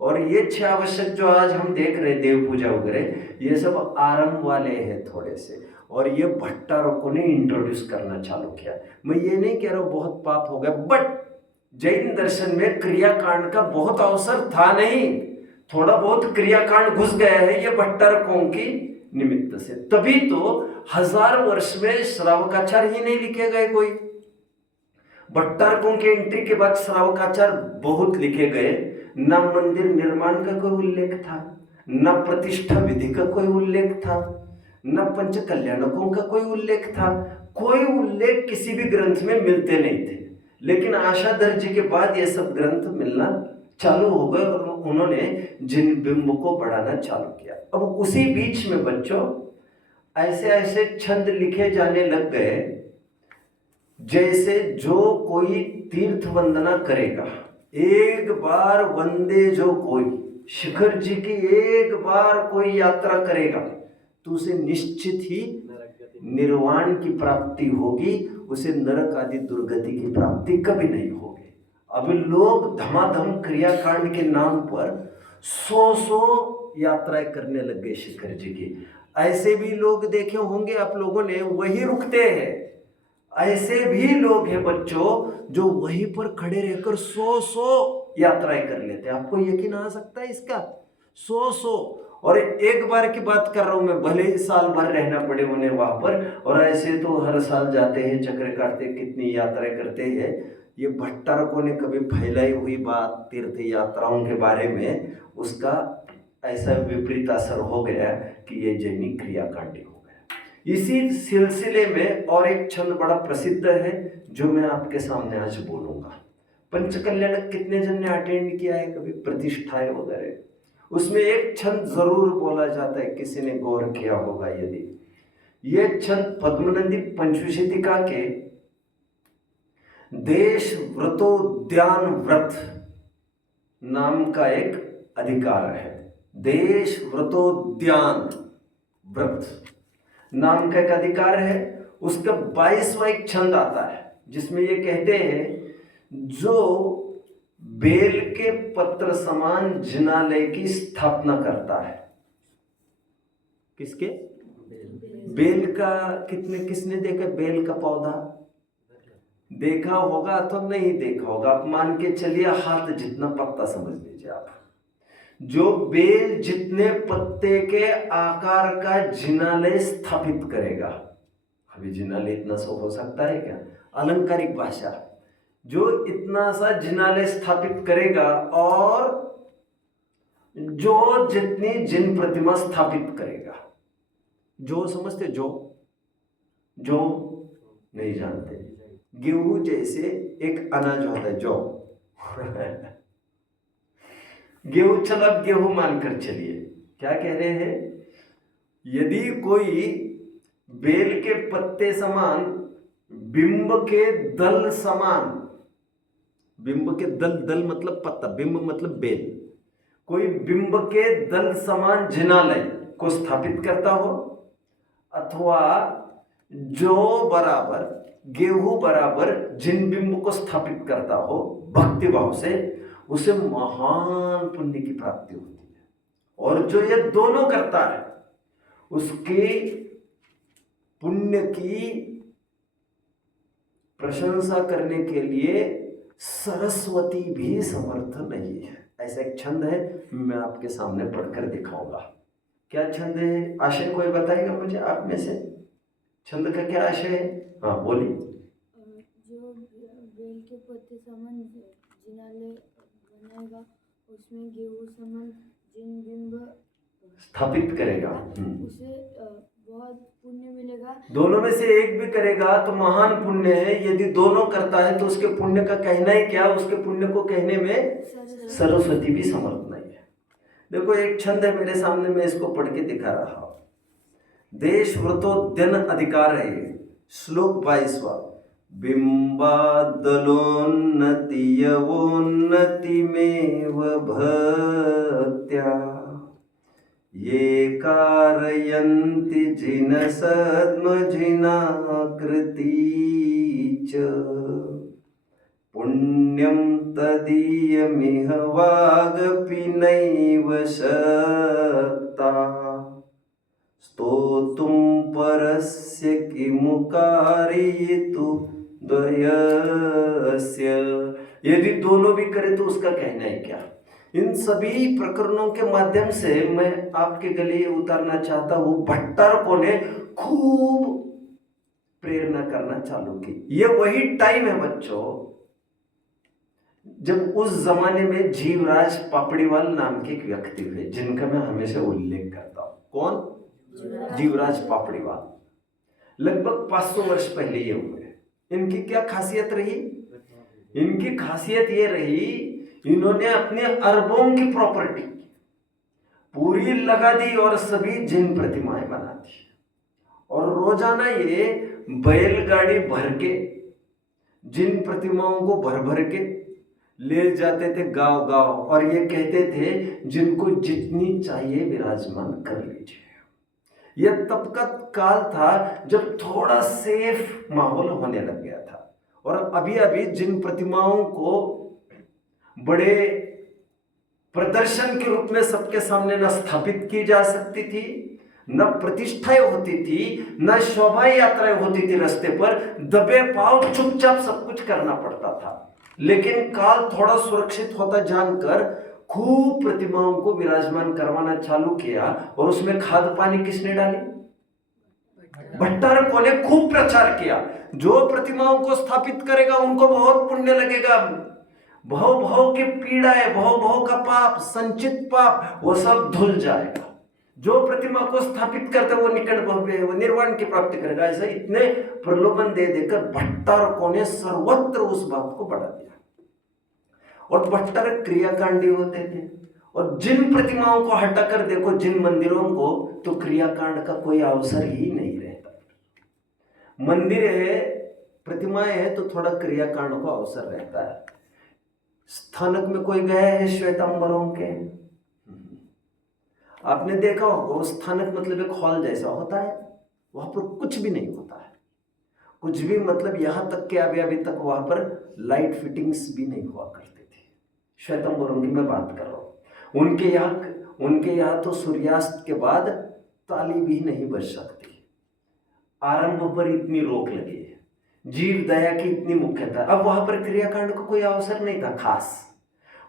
और ये 6 आवश्यक जो आज हम देख रहे देव पूजा वगैरह, ये सब आरंभ वाले हैं थोड़े से। और ये भट्टारकों ने इंट्रोड्यूस करना चालू किया। मैं ये नहीं कह रहा हूँ बहुत पाप हो गया, बट जैन दर्शन में क्रियाकांड का बहुत अवसर था नहीं। थोड़ा बहुत क्रियाकांड घुस गया है ये भट्टारकों की निमित्त से। तभी तो 1000 वर्ष में श्रावकाचार ही नहीं लिखे गए कोई। भट्टारकों के एंट्री के बाद श्रावकाचार बहुत लिखे गए। न मंदिर निर्माण का कोई उल्लेख था, न प्रतिष्ठा विधि का कोई उल्लेख था, न पंच कल्याणकों का कोई उल्लेख था। कोई उल्लेख किसी भी ग्रंथ में मिलते नहीं थे। लेकिन आशाधर जी के बाद ये सब ग्रंथ मिलना चालू हो गए और उन्होंने जिन बिंब को बढ़ाना चालू किया। अब उसी बीच में बच्चों ऐसे ऐसे छंद लिखे जाने लग गए जैसे जो कोई तीर्थ वंदना करेगा, एक बार वंदे जो कोई शिखर जी की एक बार कोई यात्रा करेगा तो उसे निश्चित ही निर्वाण की प्राप्ति होगी, उसे नरक आदि दुर्गति की प्राप्ति कभी नहीं होगी। अब लोग धमाधम क्रियाकांड के नाम पर 100 यात्राएं करने लग गए शिखर जी की। ऐसे भी लोग देखे होंगे आप लोगों ने, वही रुकते हैं। ऐसे भी लोग हैं बच्चों जो वहीं पर खड़े रहकर 100 यात्राएं कर लेते हैं। आपको यकीन आ सकता है इसका? 100 और एक बार की बात कर रहा हूं मैं, भले ही साल भर रहना पड़े उन्हें वहां पर, और ऐसे तो हर साल जाते हैं, चक्र काटते, कितनी यात्राएं करते हैं। ये भट्टारकों ने कभी फैलाई हुई बात तीर्थ यात्राओं के बारे में, उसका ऐसा विपरीत असर हो गया कि ये जैनी क्रियाकांडी हो गया। इसी सिलसिले में और एक छंद बड़ा प्रसिद्ध है जो मैं आपके सामने आज बोलूंगा। पंचकल्याण कितने जन ने अटेंड किया है कभी, प्रतिष्ठाएं वगैरह? उसमें एक छंद जरूर बोला जाता है, किसी ने गौर किया होगा यदि। ये छंद पद्मनंदी पंचविशतिका के देश व्रतोद्यान व्रत नाम का एक अधिकार है। देश व्रतोद्यान व्रत नाम का एक अधिकार है। उसका 22वां एक छंद आता है जिसमें ये कहते हैं, जो बेल के पत्र समान जिनालय की स्थापना करता है। किसके? बेल का। किसने देखा बेल का पौधा? देखा होगा तो नहीं देखा होगा, आप मान के चलिए हाथ जितना पत्ता समझ लीजिए आप। जो बेल जितने पत्ते के आकार का जिनालय स्थापित करेगा, अभी जिनालय इतना सा हो सकता है क्या? अलंकारिक भाषा, जो इतना सा जिनालय स्थापित करेगा और जो जितनी जिन प्रतिमा स्थापित करेगा। जो समझते? जो नहीं जानते। गेहूं जैसे एक अनाज होता है, जौ गेहूं, चलो अब गेहूं मानकर चलिए, क्या कह रहे हैं? यदि कोई बेल के पत्ते समान, बिंब के दल समान, बिंब के दल मतलब पत्ता, बिंब मतलब बेल, कोई बिंब के दल समान जिनालय को स्थापित करता हो, अथवा जो बराबर गेहूं बराबर जिन बिंब को स्थापित करता हो भक्ति भाव से, उसे महान पुण्य की प्राप्ति होती है। और जो ये दोनों करता है उसके पुण्य की प्रशंसा करने के लिए सरस्वती भी समर्थ नहीं है। ऐसा एक छंद है, मैं आपके सामने पढ़कर दिखाऊंगा। क्या छंद है? आशय कोई बताएगा मुझे आप में से? छंद का क्या आशय है? हाँ बोलिए। जो बेल के पत्ते समान जिनालय बनाएगा, उसमें गेहूं समान जिन बिंब स्थापित करेगा, उसे बहुत पुण्य मिलेगा। दोनों में से एक भी करेगा तो महान पुण्य है। यदि दोनों करता है तो उसके पुण्य का कहना ही क्या, उसके पुण्य को कहने में सरस्वती भी समर्थ नहीं है। देखो एक छंद है मेरे सामने, मैं इसको पढ़ के दिखा रहा हूं। देश व्रतोद्यन अधिकार है ये। श्लोक 22वां। बिंबादलोन्नति यवोन्नतिमेव भक्त्या ये कारयन्ति जिनसद्मजिनाकृति च पुण्यं तदीयमिह वागपि नैव शक्ता स्तोतुं परस्य किमुकारयितु द्वयस्य। यदि दोनों भी करे तो उसका कहना है क्या? इन सभी प्रकरणों के माध्यम से मैं आपके गले उतारना चाहता हूं, भट्टारकों ने खूब प्रेरणा करना चालू की। ये वही टाइम है बच्चों जब उस जमाने में जीवराज पापड़ीवाल नाम के एक व्यक्ति हुए, जिनका मैं हमेशा उल्लेख करता हूं। कौन? जीवराज पापड़ीवाल। लगभग 500 वर्ष पहले ये हुए। इनकी क्या खासियत रही? इनकी खासियत ये रही, इन्होंने अपने अरबों की प्रॉपर्टी पूरी लगा दी और सभी जिन प्रतिमाएं बना दी। और रोजाना ये बैलगाड़ी भर के जिन प्रतिमाओं को भर भर के ले जाते थे गांव गांव, और ये कहते थे जिनको जितनी चाहिए विराजमान कर लीजिए। यह तब का काल था जब थोड़ा सेफ माहौल होने लग गया था। और अभी अभी जिन प्रतिमाओं को बड़े प्रदर्शन के रूप में सबके सामने न स्थापित की जा सकती थी, न प्रतिष्ठाएं होती थी, न शोभा यात्राएं होती थी, रास्ते पर दबे पांव चुपचाप सब कुछ करना पड़ता था। लेकिन काल थोड़ा सुरक्षित होता जानकर खूब प्रतिमाओं को विराजमान करवाना चालू किया। और उसमें खाद पानी किसने डाली? भट्टारकों ने खूब प्रचार किया। जो प्रतिमाओं को स्थापित करेगा उनको बहुत पुण्य लगेगा, भव भव की पीड़ाएं, भव भव का पाप, संचित पाप, वो सब धुल जाएगा। जो प्रतिमा को स्थापित करते वो निकट भव्य है, वो निर्वाण की प्राप्ति करेगा। ऐसा इतने प्रलोभन दे देकर भट्टारकों ने सर्वत्र उस बात को बढ़ा दिया। और भट्टारक क्रियाकांडी होते थे। और जिन प्रतिमाओं को हटाकर देखो जिन मंदिरों को, तो क्रियाकांड का कोई अवसर ही नहीं रहता। मंदिर है, प्रतिमाएं है, तो थोड़ा क्रियाकांड का अवसर रहता है। स्थानक में कोई गया है श्वेतांबरों के? आपने देखा होगा वो स्थानक मतलब एक हॉल जैसा होता है, वहां पर कुछ भी नहीं होता है। कुछ भी मतलब यहां तक कि अभी तक वहां पर लाइट फिटिंग्स भी नहीं हुआ करती थी। श्वेतांबरों की मैं बात कर रहा हूं। उनके यहाँ तो सूर्यास्त के बाद ताली भी नहीं बज सकती। आरंभ पर इतनी रोक लगी है, जीव दया की इतनी मुख्यता। अब वहां पर क्रियाकांड का कोई अवसर नहीं था खास।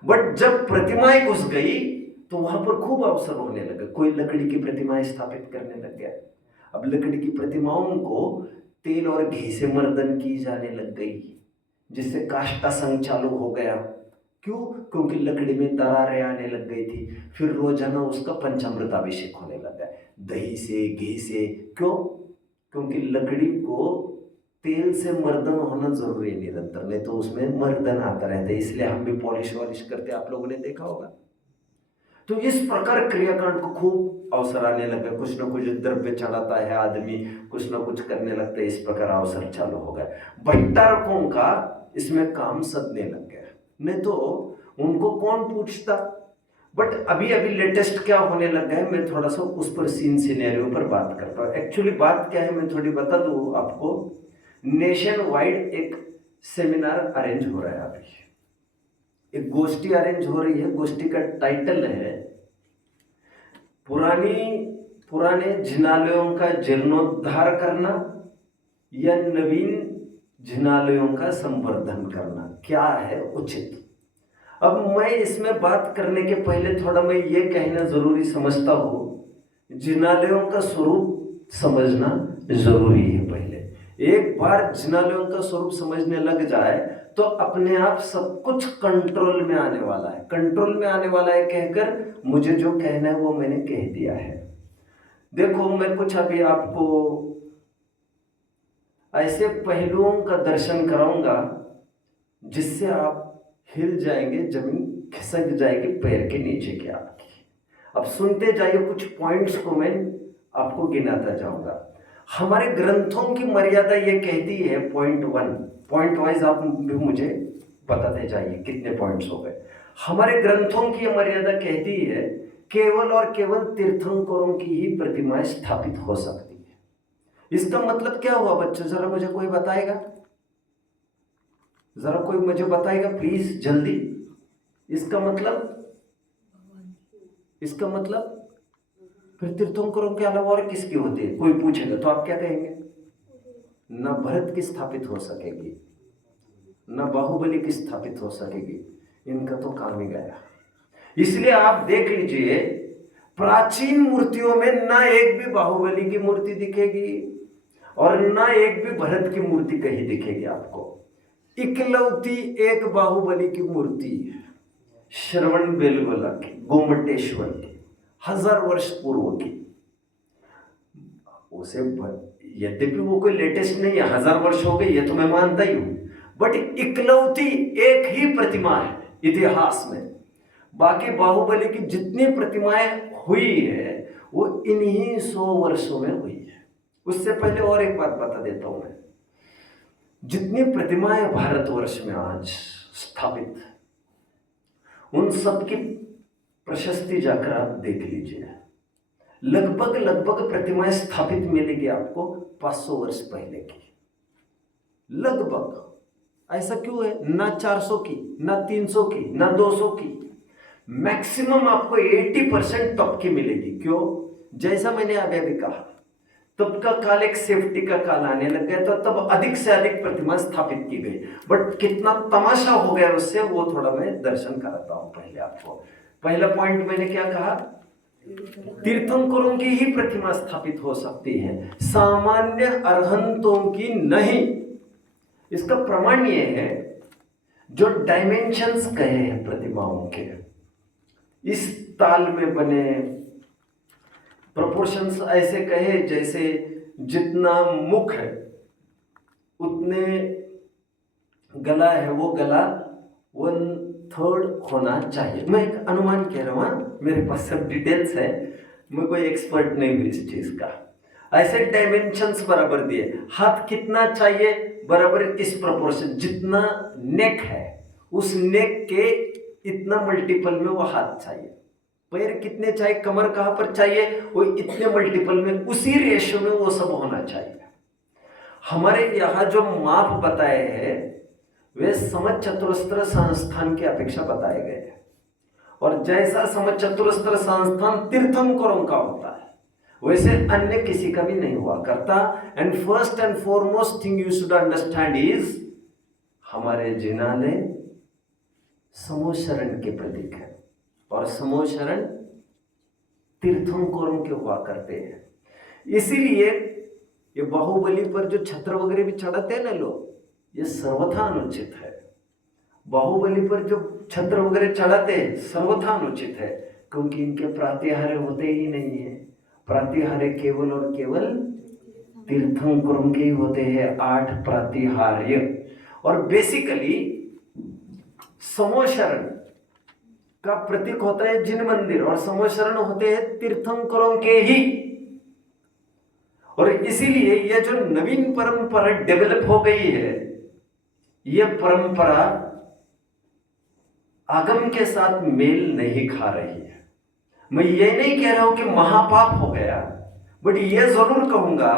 बट जब प्रतिमाएं घुस गई तो वहां पर खूब अवसर होने लगे। कोई लकड़ी की प्रतिमाएं स्थापित करने लग गया। अब लकड़ी की प्रतिमाओं को तेल और घी से मर्दन की जाने लग गई, जिससे काष्ठा संग चालू हो गया। क्यों? क्योंकि लकड़ी में दरारें आने लग गई थी। फिर रोजाना उसका पंचामृत अभिषेक होने लगा, दही से, घी से। क्यों? क्योंकि लकड़ी को तेल से मर्दन होना जरूरी है निरंतर, नहीं तो उसमें मर्दन आता रहता है। इसलिए हम भी पॉलिश वॉलिश करते, आप लोगों ने देखा होगा। तो इस प्रकार क्रियाकांड को खूब अवसर आने लगे। कुछ न कुछ द्रव्य चढ़ाता है आदमी, कुछ न कुछ करने लगता है। इस प्रकार अवसर चालू हो गया। भट्टारकों का इसमें काम सदने लग गया, नहीं तो उनको कौन पूछता। बट अभी लेटेस्ट क्या होने लगा है, मैं थोड़ा सा उस पर सीन सिनेरियो पर बात करता हूँ। एक्चुअली बात क्या है मैं थोड़ी बता दूँ आपको। नेशन वाइड एक सेमिनार अरेंज हो रहा है, अभी एक गोष्ठी अरेंज हो रही है। गोष्ठी का टाइटल है पुराने जिनालयों का जीर्णोद्धार करना या नवीन जिनालयों का संवर्धन करना, क्या है उचित। अब मैं इसमें बात करने के पहले थोड़ा मैं ये कहना जरूरी समझता हूँ, जिनालयों का स्वरूप समझना जरूरी है। पहले एक बार जिनालयों का स्वरूप समझने लग जाए तो अपने आप सब कुछ कंट्रोल में आने वाला है। कंट्रोल में आने वाला है कहकर मुझे जो कहना है वो मैंने कह दिया है। देखो मैं कुछ अभी आपको ऐसे पहलुओं का दर्शन कराऊंगा जिससे आप हिल जाएंगे, जमीन खिसक जाएगी पैर के नीचे के आपकी। अब सुनते जाइए, कुछ पॉइंट्स को मैं आपको गिनाता जाऊंगा। हमारे ग्रंथों की मर्यादा ये कहती है, पॉइंट वाइज आप भी मुझे बताते जाइए कितने पॉइंट्स हो गए। हमारे ग्रंथों की मर्यादा कहती है केवल और केवल तीर्थंकरों की ही प्रतिमाएं स्थापित हो सकती है। इसका मतलब क्या हुआ बच्चों, जरा मुझे कोई बताएगा, जरा कोई मुझे बताएगा प्लीज जल्दी। इसका मतलब फिर तीर्थंकरों के अलावा और किसकी होती है? कोई पूछेगा तो आप क्या कहेंगे? न भरत की स्थापित हो सकेगी, न बाहुबली की स्थापित हो सकेगी, इनका तो काम ही गया। इसलिए आप देख लीजिए प्राचीन मूर्तियों में न एक भी बाहुबली की मूर्ति दिखेगी और न एक भी भरत की मूर्ति कहीं दिखेगी आपको। इकलौती एक बाहुबली की मूर्ति है, श्रवण बेलगोला की, गोमटेश्वर की, 1000 वर्ष पूर्व की। उसे यद्यपि वो कोई लेटेस्ट नहीं है, 1000 वर्ष हो गए ये तो मैं मानता ही हूं, बट इकलौती एक ही प्रतिमा है इतिहास में। बाकी बाहुबली की जितनी प्रतिमाएं हुई है वो इन्हीं 100 वर्षों में हुई है। उससे पहले और एक बात बता देता हूं मैं, जितनी प्रतिमाएं भारतवर्ष में आज स्थापित, उन सब की प्रशस्ति जाकर आप देख लीजिए। लगभग लगभग प्रतिमाएं स्थापित मिलेगी आपको 500 वर्ष पहले की, लगभग। ऐसा क्यों है? ना 400 की, ना 300 की, ना 200 की, मैक्सिमम आपको 80% तब की मिलेगी। क्यों? जैसा मैंने अभी कहा, तब का काल एक सेफ्टी का काल आने लग गया, तो तब अधिक से अधिक प्रतिमा स्थापित की गई। बट कितना तमाशा हो गया उससे, वो थोड़ा मैं दर्शन कराता हूं पहले आपको। पहला पॉइंट मैंने क्या कहा? तीर्थंकरों की ही प्रतिमा स्थापित हो सकती है, सामान्य अरहंतों की नहीं। इसका प्रमाण ये है, जो डायमेंशंस कहे हैं प्रतिमाओं के, इस ताल में बने, प्रोपोर्शंस ऐसे कहे जैसे जितना मुख है उतने गला है, वो गला 1/3 होना चाहिए। मैं एक अनुमान कह रहा हूँ, मेरे पास सब डिटेल्स है, मैं कोई एक्सपर्ट नहीं हूँ इस चीज का। ऐसे डायमेंशंस बराबर दिए। हाथ कितना चाहिए? बराबर इस प्रोपोर्शन, जितना नेक है उस नेक के इतना मल्टीपल में वो हाथ चाहिए। पैर कितने चाहिए, कमर कहां पर चाहिए, वो इतने मल्टीपल में, उसी रेशियो में वो सब होना चाहिए। हमारे यहाँ जो माप बताए हैं वे समझ चतुरस्त्र संस्थान की अपेक्षा बताए गए हैं, और जैसा समझ चतुरस्त्र संस्थान तीर्थंकरों का होता है वैसे अन्य किसी का भी नहीं हुआ करता। And first and foremost thing you should understand is, हमारे जिनालय समूह शरण के प्रतीक है, और समूह शरण तीर्थंकरों के हुआ करते हैं। इसीलिए ये बाहुबली पर जो छत्र वगैरह भी चढ़ाते हैं ना लोग, ये सर्वथा अनुचित है। बाहुबली पर जो छत्र वगैरह चढ़ाते हैं सर्वथा अनुचित है, क्योंकि इनके प्रातिहार्य होते ही नहीं है। प्रातिहार्य केवल और केवल तीर्थंकरों के ही होते हैं, 8 प्रातिहार्य। और बेसिकली समूह शरण का प्रतीक होता है जिन मंदिर, और समूह शरण होते हैं तीर्थंकरों के ही। और इसीलिए ये जो नवीन परंपरा डेवलप हो गई है, ये परंपरा आगम के साथ मेल नहीं खा रही है। मैं ये नहीं कह रहा हूं कि महापाप हो गया, बट ये जरूर कहूंगा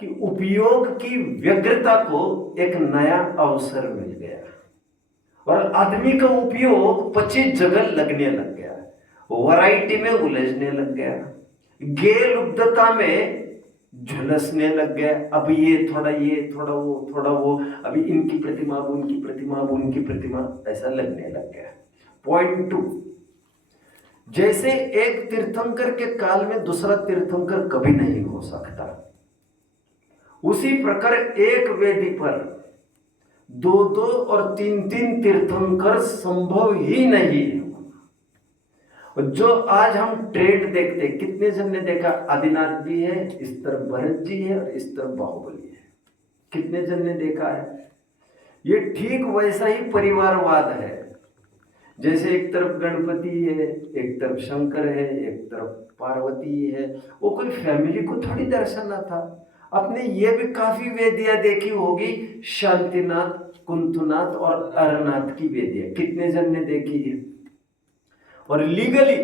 कि उपयोग की व्यग्रता को एक नया अवसर मिल गया, और आदमी का उपयोग 25 जगह लगने लग गया, वैरायटी में उलझने लग गया, गेलुब्धता में झुलसने लग गया। अब ये थोड़ा वो, अभी इनकी प्रतिमा, अब उनकी प्रतिमा, अब उनकी प्रतिमा, ऐसा लगने लग गया। पॉइंट 2, जैसे एक तीर्थंकर के काल में दूसरा तीर्थंकर कभी नहीं हो सकता, उसी प्रकार एक वेदी पर 2-2 और 3-3 तीर्थंकर संभव ही नहीं है। जो आज हम ट्रेड देखते, कितने जन ने देखा? आदिनाथ भी है, इस तरफ भरत जी है, और इस तरफ बाहुबली है। कितने जन ने देखा है? ये ठीक वैसा ही परिवारवाद है, जैसे एक तरफ गणपति है, एक तरफ शंकर है, एक तरफ पार्वती है। वो कोई फैमिली को थोड़ी दर्शाना था। आपने ये भी काफी वेदियां देखी होगी, शांतिनाथ, कुंथुनाथ और अरनाथ की वेदियां, कितने जन ने देखी है? और लीगली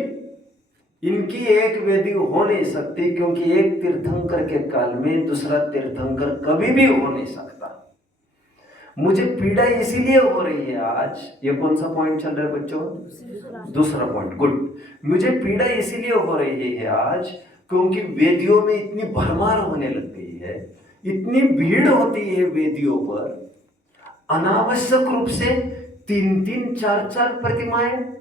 इनकी एक वेदी हो नहीं सकती, क्योंकि एक तीर्थंकर के काल में दूसरा तीर्थंकर कभी भी हो नहीं सकता। मुझे पीड़ा इसीलिए हो रही है आज, ये कौन सा पॉइंट चल रहा है बच्चों? दूसरा पॉइंट, गुड। मुझे पीड़ा इसीलिए हो रही है आज, क्योंकि वेदियों में इतनी भरमार होने लग गई है, इतनी भीड़ होती है वेदियों पर, अनावश्यक रूप से 3-3, 4-4 प्रतिमाएं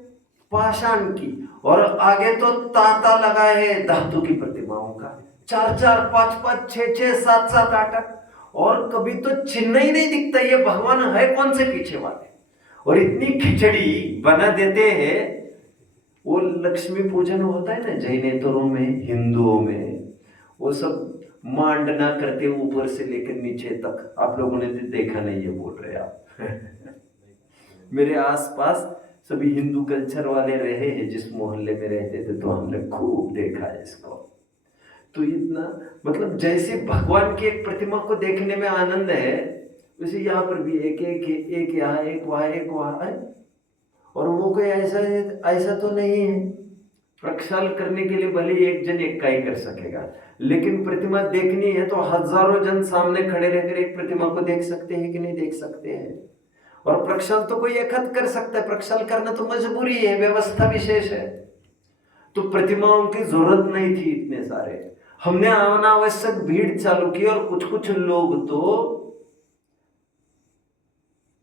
पाषाण की, और आगे तो तांता लगा है धातु की प्रतिमाओं का, 4-4, 5-5, 6-6, 7-7, 8-8, और कभी तो चिन्ह ही नहीं दिखता ये भगवान है कौन से पीछे वाले। और इतनी खिचड़ी बना देते हैं। वो लक्ष्मी पूजन होता है ना जैनेतरों में, हिंदुओं में, वो सब मांडना करते ऊपर से लेकर नीचे तक। आप लोगों ने देखा नहीं है, बोल रहे आप। मेरे आसपास सभी हिंदू कल्चर वाले रहे हैं, जिस मोहल्ले में रहते थे तो हमने खूब देखा है इसको। तो इतना मतलब जैसे भगवान की एक प्रतिमा को देखने में आनंद है, वैसे यहाँ पर भी एक एक एक यहाँ एक वहाँ एक वहाँ है। और वो कोई ऐसा ऐसा तो नहीं है, प्रक्षाल करने के लिए भले एक जन एक का ही कर सकेगा, लेकिन प्रतिमा देखनी है तो हजारों जन सामने खड़े रहकर एक प्रतिमा को देख सकते हैं कि नहीं देख सकते हैं। और प्रक्षाल तो कोई एक कर सकता है, प्रक्षाल करना तो मजबूरी है, व्यवस्था विशेष है। तो प्रतिमाओं की जरूरत नहीं थी इतने सारे, हमने अनावश्यक भीड़ चालू की। और कुछ कुछ लोग तो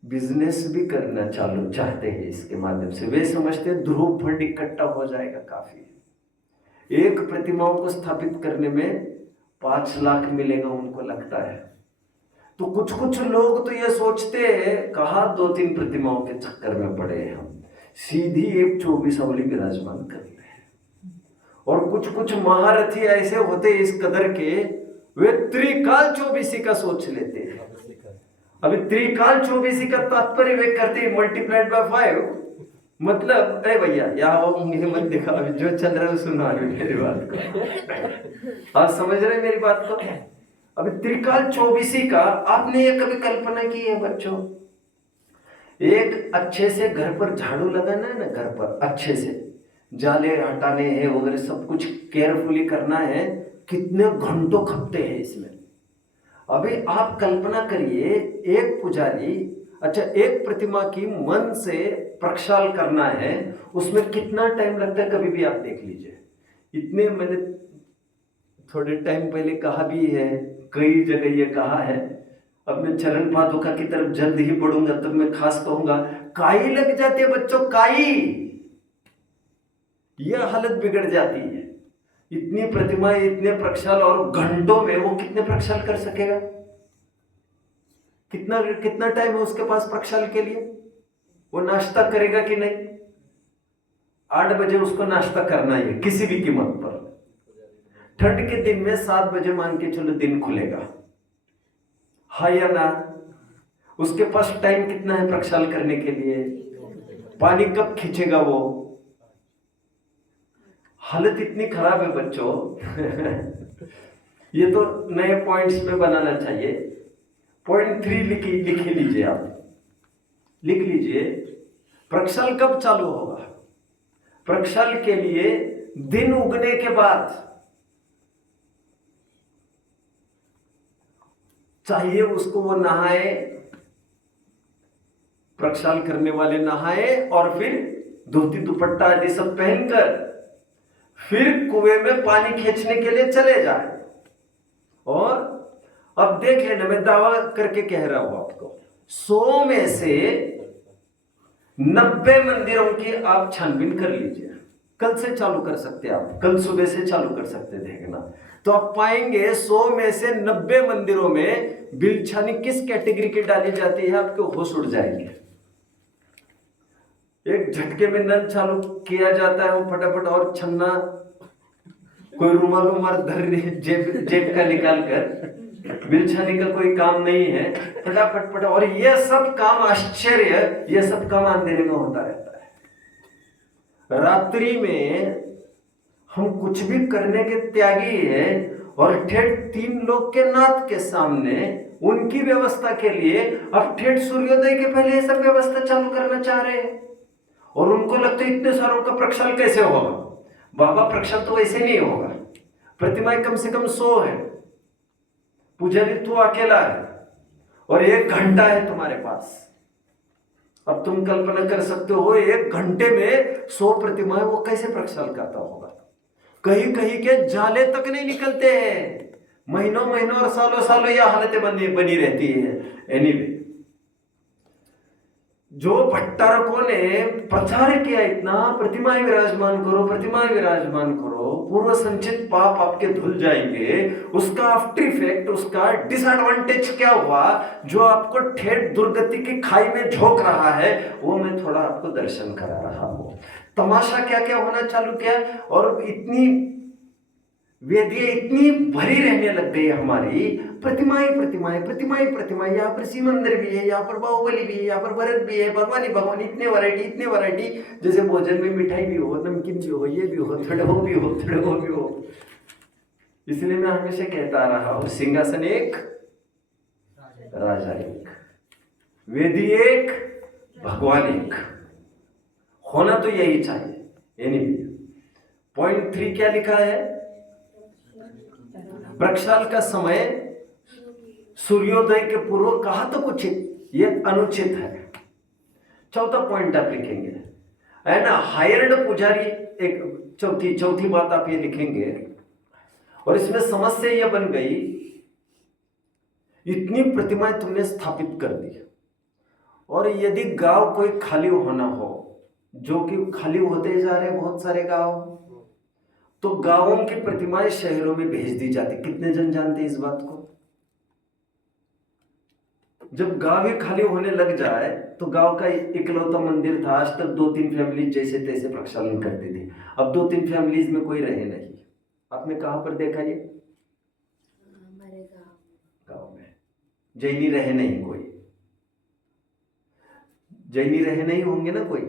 बिजनेस भी करना चालू चाहते हैं इसके माध्यम से। वे समझते हैं ध्रुव फंड इकट्ठा हो जाएगा काफी, एक प्रतिमाओं को स्थापित करने में 5 लाख मिलेगा उनको लगता है। तो कुछ कुछ लोग तो ये सोचते हैं, कहा 2-3 प्रतिमाओं के चक्कर में पड़े हैं हम, सीधी एक 24 अवली विराजमान कर ले। और कुछ कुछ महारथी ऐसे होते इस कदर के, वे त्रिकाल 24 का सोच लेते हैं। अभी त्रिकाल 24 का तात्पर्य वे करते हैं मल्टीप्लाइड बाय 5, मतलब अरे भैया यहाँ उंगली मत दिखा, अभी जो चल रहा है सुनो अभी मेरी बात को। आप समझ रहे मेरी बात को? अभी त्रिकाल 24 का आपने ये कभी कल्पना की है बच्चों? एक अच्छे से घर पर झाड़ू लगाना है ना, घर पर अच्छे से जाले हटाने हैं वगैरह, सब कुछ केयरफुली करना है, कितने घंटों खपते हैं इसमें। अभी आप कल्पना करिए, एक पुजारी, अच्छा एक प्रतिमा की मन से प्रक्षाल करना है, उसमें कितना टाइम लगता है कभी भी आप देख लीजिए। इतने मैंने थोड़े टाइम पहले कहा भी है, कई जगह ये कहा है, अब मैं चरण पादुका की तरफ जल्द ही बढ़ूंगा तब मैं खास कहूंगा, काई लग जाती है बच्चों, काई, यह हालत बिगड़ जाती है। इतनी प्रतिमाएं, इतने प्रक्षाल, और घंटों में वो कितने प्रक्षाल कर सकेगा? कितना टाइम है उसके पास प्रक्षाल के लिए? वो नाश्ता करेगा कि नहीं? 8 बजे उसको नाश्ता करना है किसी भी कीमत पर। ठंड के दिन में 7 बजे मान के चलो दिन खुलेगा, हाँ या ना? उसके पास टाइम कितना है प्रक्षाल करने के लिए? पानी कब खींचेगा वो? हालत इतनी खराब है बच्चों। ये तो नए पॉइंट्स पे बनाना चाहिए। पॉइंट 3 लिख लीजिए, आप लिख लीजिए, प्रक्षाल कब चालू होगा? प्रक्षाल के लिए दिन उगने के बाद चाहिए उसको, वो नहाए, प्रक्षाल करने वाले नहाए और फिर धोती दुपट्टा आदि सब पहनकर फिर कुएं में पानी खींचने के लिए चले जाए। और अब देख लेना, मैं दावा करके कह रहा हूं आपको, 100 में से 90 मंदिरों की आप छानबीन कर लीजिए। कल से चालू कर सकते हैं आप, कल सुबह से चालू कर सकते हैं देखना, तो आप पाएंगे 100 में से 90 मंदिरों में बिलछानी किस कैटेगरी की डाली जाती है, आपके होश उड़ जाएंगे। एक झटके में नल चालू किया जाता है, वो फटाफट, और छन्ना कोई रुमाल धर जेब का निकाल कर, बिलछानी का कोई काम नहीं है, फटाफट। और ये सब काम, आश्चर्य, ये सब काम अंधेरे में होता रहता है। रात्रि में हम कुछ भी करने के त्यागी है, और ठेठ 3 लोग के नाथ के सामने उनकी व्यवस्था के लिए अब ठेठ सूर्योदय के पहले ये सब व्यवस्था चालू करना चाह रहे हैं। और उनको लगता है इतने सारों का प्रक्षाल कैसे होगा? बाबा प्रक्षाल तो वैसे नहीं होगा, प्रतिमाएं कम से कम 100 है, पुजारी तू अकेला है, और 1 घंटा है तुम्हारे पास। अब तुम कल्पना कर सकते हो 1 घंटे में 100 प्रतिमाएं वो कैसे प्रक्षाल करता होगा। कहीं कहीं के जाले तक नहीं निकलते हैं, महीनों महीनों और सालों सालों यह हालतें बनी रहती है। एनीवे, जो भट्टारकों ने प्रचार किया इतना, प्रतिमाएं विराजमान करो, प्रतिमाएं विराजमान करो, पूर्व संचित पाप आपके धुल जाएंगे, उसका आफ्टर इफेक्ट, उसका डिसएडवांटेज क्या हुआ, जो आपको ठेठ दुर्गति की खाई में झोंक रहा है, वो मैं थोड़ा आपको दर्शन करा रहा हूं। तमाशा क्या क्या होना चालू किया, और इतनी वेदियां इतनी भरी रहने लग गई हमारी, प्रतिमाएं प्रतिमाएं प्रतिमाएं प्रतिमाएं। यहाँ पर सिमंदर भी है, यहाँ पर बाहुबली भी है, यहाँ पर भरत भी है, भगवान ही भगवान, इतने वैरायटी। जैसे भोजन में मिठाई भी हो, नमकीन भी हो, ये भी हो, थोड़े वो भी हो, थोड़े वो भी हो। इसलिए मैं हमेशा कहता रहा हूं, सिंहासन एक, राजा एक, वेदी एक, भगवान एक। होना तो यही चाहिए। एनीवे, पॉइंट 3 क्या लिखा है? प्रक्षाल का समय सूर्योदय के पूर्व, कहा तो कुछ ये अनुचित है। चौथा पॉइंट आप लिखेंगे, है ना, हायर्ड पुजारी। एक चौथी बात आप ये लिखेंगे, और इसमें समस्या यह बन गई, इतनी प्रतिमाएं तुमने स्थापित कर दी, और यदि गांव कोई खाली होना हो, जो कि खाली होते जा रहे बहुत सारे गांव, तो गांवों की प्रतिमाएं शहरों में भेज दी जाती। कितने जन जानते हैं इस बात को? जब गांव ही खाली होने लग जाए, तो गांव का इकलौता मंदिर था, आज तक 2-3 फैमिलीज जैसे तैसे प्रक्षालन करती थी। अब 2-3 फैमिलीज में कोई रहे नहीं। आपने कहां पर देखा ये? हमारे गांव में जैनी रहे नहीं कोई, जैनी रहे नहीं होंगे ना कोई,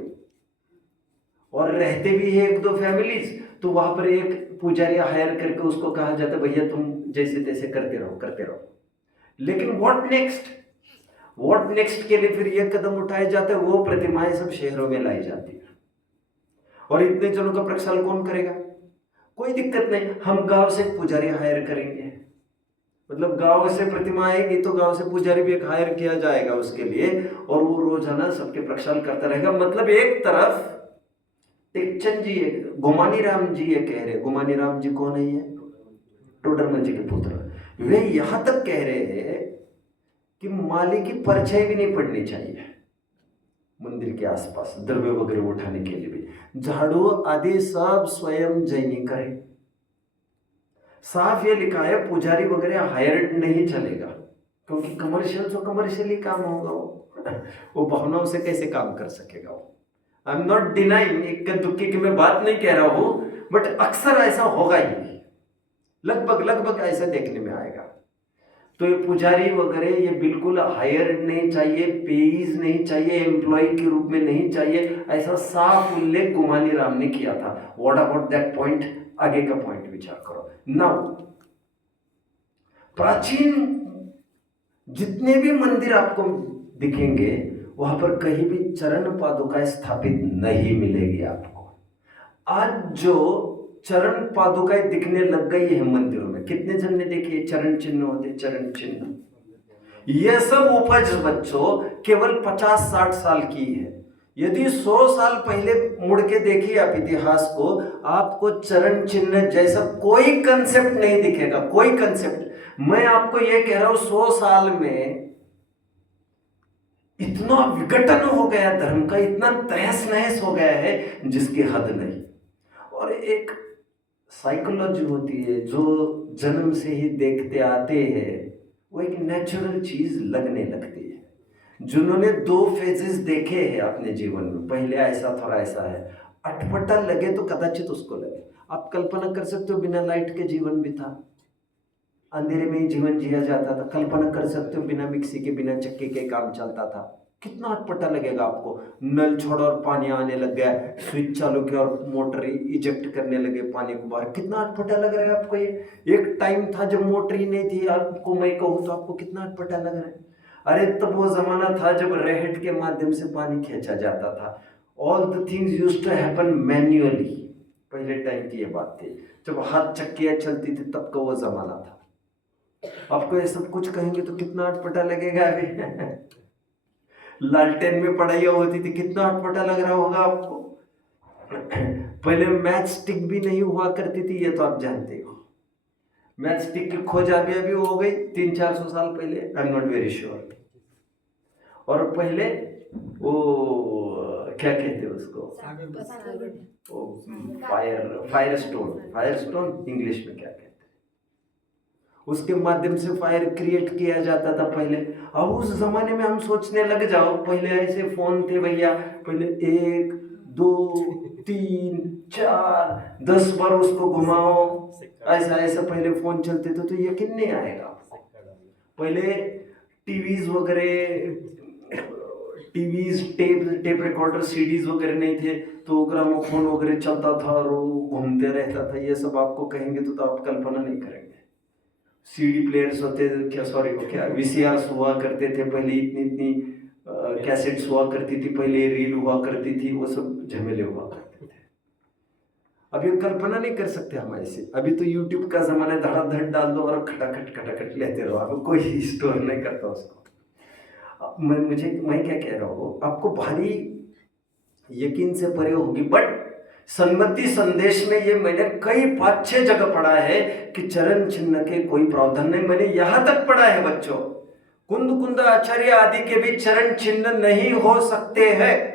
और रहते भी है 1-2 फैमिलीज, तो वहां पर एक पुजारी हायर करके उसको कहा जाता, भैया तुम जैसे तैसे करते रहो। लेकिन व्हाट नेक्स्ट के लिए फिर यह कदम उठाए जाते हैं, वो प्रतिमाएं सब शहरों में लाई जाती है। और इतने जनों का प्रक्षालन कौन करेगा? कोई दिक्कत नहीं, हम गांव से पुजारी हायर करेंगे। मतलब गांव से प्रतिमा आएगी तो गांव से पुजारी भी एक हायर किया जाएगा उसके लिए, और वो रोजाना सबके प्रक्षालन करता रहेगा। मतलब एक तरफ टेकचंद जी, गुमानी राम जी ये कह रहे, गुमानी राम जी कौन है? ये टोडरमल जी के पुत्र। वे यहां तक कह रहे हैं कि माली की परछाई भी नहीं पड़नी चाहिए मंदिर के आसपास, द्रव्य वगैरह उठाने के लिए भी झाड़ू आदि सब स्वयं जैनी करें। साफ ये लिखा है, पुजारी वगैरह हायर्ड नहीं चलेगा, क्योंकि कमर्शियली काम होगा। वो भावनाओं से कैसे काम कर सकेगा? वो आई एम नॉट डिनाइंग, इक्का दुक्की की मैं बात नहीं कह रहा हूं, बट अक्सर ऐसा होगा ही, लगभग ऐसा देखने में आएगा। तो ये पुजारी वगैरह ये बिल्कुल हायर्ड नहीं चाहिए, पेईज नहीं चाहिए, एम्प्लॉय के रूप में नहीं चाहिए, ऐसा साफ उल्लेख गुमानी राम ने किया था। What about that point? आगे का पॉइंट विचार करो। नाउ, प्राचीन जितने भी मंदिर आपको दिखेंगे, वहां पर कहीं भी चरण पादुकाएं स्थापित नहीं मिलेगी आपको। आज जो चरण पादुकाएं दिखने लग गई है मंदिरों में, कितने जन ने देखी चरण चिन्ह होते? चरण चिन्ह ये सब उपज बच्चों केवल 50-60 साल की है। यदि 100 साल पहले मुड़ के देखिए आप इतिहास को, आपको चरण चिन्ह जैसा कोई कंसेप्ट नहीं दिखेगा, कोई कंसेप्ट। मैं आपको यह कह रहा हूं, 100 साल में इतना विघटन हो गया धर्म का, इतना तहस नहस हो गया है जिसकी हद नहीं। और एक साइकोलॉजी होती है जो जन्म से ही देखते आते हैं, वो एक नेचुरल चीज लगने लगती है। जिन्होंने 2 फेजेस देखे हैं अपने जीवन में, पहले ऐसा थोड़ा ऐसा है, अटपटा लगे तो कदाचित उसको लगे। आप कल्पना कर सकते हो, बिना लाइट के जीवन भी था, अंधेरे में ही जीवन जिया जाता था। कल्पना कर सकते हो, बिना मिक्सी के बिना चक्की के काम चलता था। कितना अटपटा लगेगा आपको। नल छोड़ा और पानी आने लग गया, स्विच चालू किया और मोटर इजेक्ट करने लगे पानी को बाहर, कितना अटपटा लग रहा है आपको। ये एक टाइम था जब मोटर ही नहीं थी, आपको मैं कहूँ तो आपको कितना अटपटा लग रहा है। अरे तब वो जमाना था जब रेहेड के माध्यम से पानी खींचा जाता था। All the things used to happen manually. पहले टाइम की ये बात थी, जब हाथ चक्कियां चलती थी, तब का वो जमाना था। आपको ये सब कुछ कहेंगे तो कितना अटपटा लगेगा। अभी लालटेन में पढ़ाई होती थी, कितना अटपटा लग रहा होगा आपको। पहले मैच स्टिक भी नहीं हुआ करती थी, ये तो आप जानते हो। मैच स्टिक की खोज अभी हो गई 300-400 साल पहले, I am not very sure. और पहले वो क्या कहते हैं उसको, फायर स्टोन इंग्लिश में क्या कहते हैं, उसके माध्यम से फायर क्रिएट किया जाता था पहले। अब उस जमाने में हम सोचने लग जाओ, पहले ऐसे फोन थे भैया, पहले 1, 2 3 4 10 बार उसको घुमाओ, ऐसा ऐसा पहले फोन चलते थे तो यकीन नहीं आएगा। पहले टीवीज टेप रिकॉर्डर सीडीज वगैरह नहीं थे, तो ग्रामोफोन वगैरह चलता था और वो घूमते रहता था। ये सब आपको कहेंगे तो आप कल्पना नहीं करेंगे। सीडी प्लेयर्स होते क्या, सॉरी वो क्या वीसीआर हुआ करते थे पहले, इतनी कैसेट्स हुआ करती थी पहले, रील हुआ करती थी, वो सब झमेले हुआ करते थे। अभी कल्पना नहीं कर सकते हम ऐसे। अभी तो यूट्यूब का जमाना है, धड़ाधड़ डाल दो और खटाखट लेते रहो, आपको कोई स्टोर नहीं करता उसको। मैं क्या कह रहा हूँ, आपको भारी यकीन से परे होगी, बट सन्मति संदेश में ये मैंने कई 5-6 जगह पढ़ा है कि चरण चिन्ह के कोई प्रावधान नहीं। मैंने यहां तक पढ़ा है बच्चों, कुंद आचार्य आदि के भी चरण चिन्ह नहीं हो सकते हैं।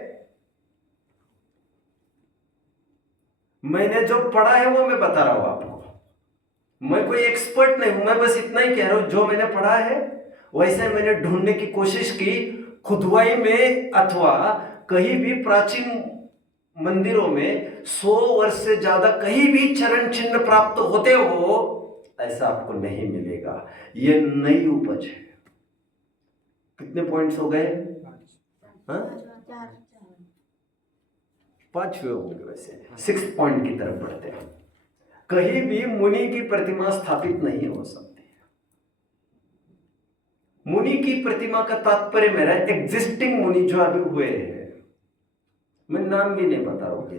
मैंने जो पढ़ा है वो मैं बता रहा हूं आपको। मैं कोई एक्सपर्ट नहीं हूं, मैं बस इतना ही कह रहा हूं जो मैंने पढ़ा है वैसे मैंने ढूंढने की कोशिश की। खुदवाई में अथवा कहीं भी प्राचीन मंदिरों में 100 वर्ष से ज्यादा कहीं भी चरण चिन्ह प्राप्त होते हो ऐसा आपको नहीं मिलेगा। ये नई उपज है। कितने पॉइंट्स हो गए? 5वें होंगे वैसे। 6th पॉइंट की तरफ बढ़ते हैं। कहीं भी मुनि की प्रतिमा स्थापित नहीं हो सकती। मुनि की प्रतिमा का तात्पर्य मेरा एग्जिस्टिंग मुनि जो अभी हुए हैं, मैं नाम भी नहीं बता रहा हूं के।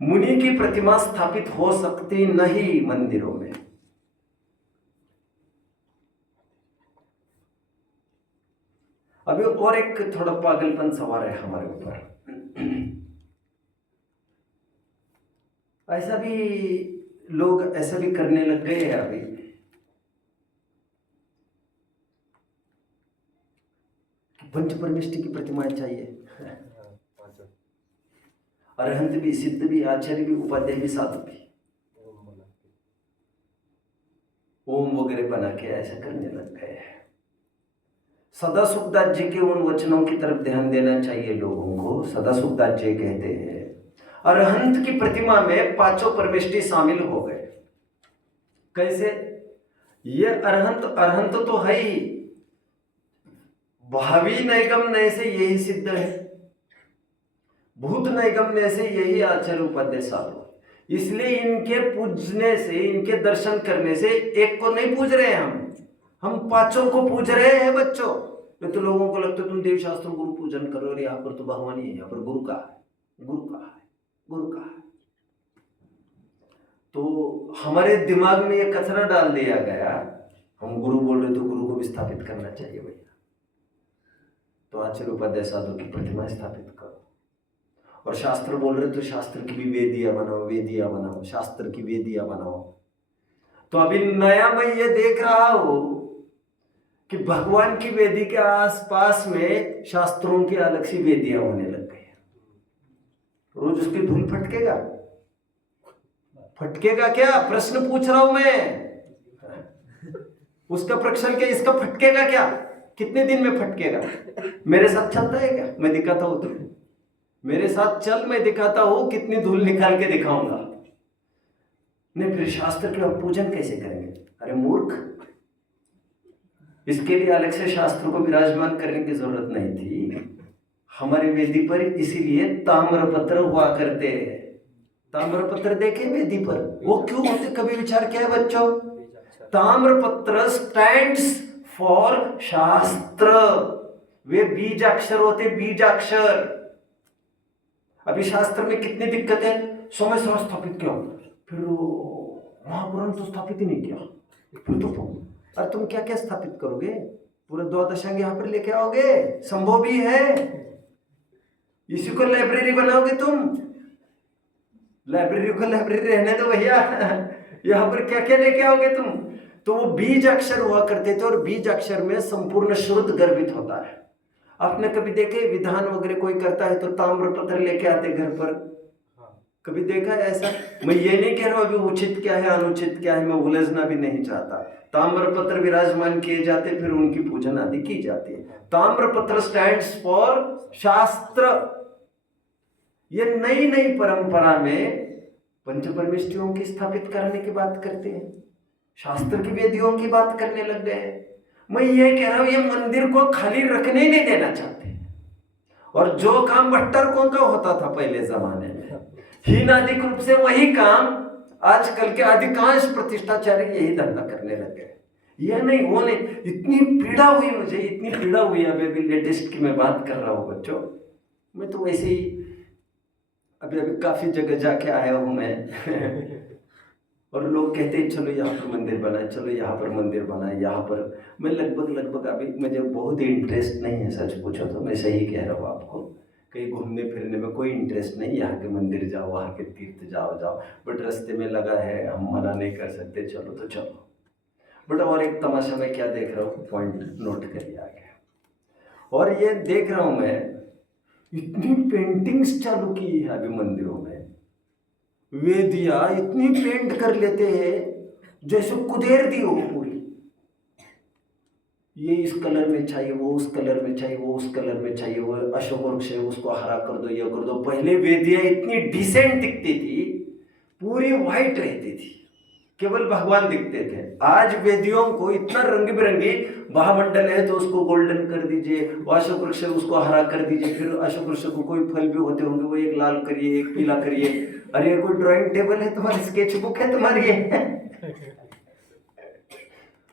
मुनि की प्रतिमा स्थापित हो सकती नहीं मंदिरों में। अभी और एक थोड़ा पागलपन सवार है हमारे ऊपर। ऐसा भी लोग ऐसा भी करने लग गए हैं अभी। पंच परमेष्टि की प्रतिमाएं चाहिए, अरहंत भी, सिद्ध भी, आचार्य भी, उपाध्याय भी, साधु भी, ओम वगैरह बना के ऐसा करने लग गए हैं। सदा सुखदास जी के उन वचनों की तरफ ध्यान देना चाहिए लोगों को। सदा सुखदास जी कहते हैं अरहंत की प्रतिमा में 5 परमेष्टि शामिल हो गए। कैसे? ये अरहंत तो है ही, भावी नैगम्य से यही सिद्ध है, भूत नैगम्य से यही आचार्य उपाध्याय साधु। इसलिए इनके पूजने से, इनके दर्शन करने से एक को नहीं पूज रहे हम 5 को पूज रहे हैं बच्चों। नहीं तो लोगों को लगता है तुम देव शास्त्र गुरु पूजन करो और यहाँ पर तो भगवान ही है, यहाँ पर गुरु का है। तो हमारे दिमाग में ये कचरा डाल दिया गया, हम गुरु बोल रहे तो गुरु को भी स्थापित करना चाहिए भैया। तो आचार्य उपाध्याय साधु की प्रतिमा स्थापित करो। और शास्त्र बोल रहे तो शास्त्र की भी वेदियां बनाओ, शास्त्र की वेदियां बनाओ। तो अभी नया मैं ये देख रहा हूं कि भगवान की वेदी के आसपास में शास्त्रों की अलग सी वेदियां होने लग गई। रोज उसकी धूल फटकेगा क्या? प्रश्न पूछ रहा हूं मैं। उसका प्रश्न क्या, इसका फटकेगा क्या? कितने दिन में फटकेगा? मेरे साथ चलता है क्या? मैं दिखाता हूं तुम्हें, मेरे साथ चल, मैं दिखाता हूं कितनी धूल निकाल के दिखाऊंगा। नहीं फिर शास्त्र के हम पूजन कैसे करेंगे? अरे मूर्ख, इसके लिए अलग से शास्त्र को विराजमान करने की जरूरत नहीं थी। हमारे वेदी पर इसीलिए ताम्रपत्र हुआ करते हैं। ताम्रपत्र देखे वेदी पर, वो क्यों होते कभी विचार किया है बच्चों? ताम्रपत्र स्टैंड्स फॉर शास्त्र। वे बीजाक्षर होते, बीजाक्षर। अभी शास्त्र में कितनी दिक्कत है। समय स्थापित किया, फिर महापुराण तो स्थापित ही नहीं किया, फिर तो अरे तुम क्या क्या स्थापित करोगे? पूरा 2 दशांग यहाँ पर लेके आओगे? संभव भी है। इसी को लाइब्रेरी बनाओगे तुम? लाइब्रेरी को लाइब्रेरी रहने दो भैया। यहाँ पर क्या क्या लेके आओगे तुम? तो वो बीज अक्षर हुआ करते थे, और बीज अक्षर में संपूर्ण शुद्ध गर्भित होता है। आपने कभी देखे विधान वगैरह कोई करता है तो ताम्रपत्र लेके आते घर पर? कभी देखा है ऐसा? मैं ये नहीं कह रहा हूं अभी उचित क्या है अनुचित क्या है, मैं उलझना भी नहीं चाहता। ताम्रपत्र विराजमान किए जाते, फिर उनकी पूजन आदि की जाती है। ताम्रपत्र स्टैंड्स फॉर शास्त्र। ये नई नई परंपरा में पंच परमेष्ठियों की स्थापित करने की बात करते हैं, शास्त्र की वेदियों की बात करने लग गए हैं। मैं ये कह रहा हूं, ये मंदिर को खाली रखने नहीं देना चाहते। और जो काम भट्टरकों का होता था पहले जमाने में, हीनादिक रूप से वही काम आजकल के अधिकांश प्रतिष्ठाचारी यही धंधा करने लग गए। यह नहीं वो नहीं, इतनी पीड़ा हुई मुझे, इतनी पीड़ा हुई। अभी लेटेस्ट की मैं बात कर रहा हूँ बच्चों, मैं तो वैसे ही अभी काफी जगह जाके आया हूं मैं और लोग कहते हैं चलो यहाँ पर मंदिर बनाए, चलो यहाँ पर मंदिर बनाए, यहाँ पर। मैं लगभग अभी मुझे बहुत इंटरेस्ट नहीं है, सच पूछो तो मैं सही कह रहा हूँ आपको। कहीं घूमने फिरने में कोई इंटरेस्ट नहीं, यहाँ के मंदिर जाओ, वहाँ के तीर्थ जाओ, बट रास्ते में लगा है, हम मना नहीं कर सकते, चलो तो चलो। बट और एक तमाशा मैं क्या देख रहा हूँ, पॉइंट नोट करिए आगे। और ये देख रहा हूँ मैं, इतनी पेंटिंग्स चालू की है अभी मंदिरों में। वेदिया इतनी पेंट कर लेते हैं जैसे कुदेर दी हो पूरी। ये इस कलर में चाहिए, वो उस कलर में चाहिए, वो उस कलर में चाहिए, वो अशोक वृक्ष है उसको हरा कर दो, ये कर दो। पहले वेदिया इतनी डिसेंट दिखती थी, पूरी व्हाइट रहती थी, केवल भगवान दिखते थे। आज वेदियों को इतना रंग बिरंगी, महामंडल है तो उसको गोल्डन कर दीजिए, अशोक वृक्ष है उसको हरा कर दीजिए, फिर अशोक वृक्ष को कोई फल भी होते होंगे वो एक लाल करिए, एक पीला करिए। अरे कोई ड्राइंग टेबल है तुम्हारी, स्केच बुक है तुम्हारी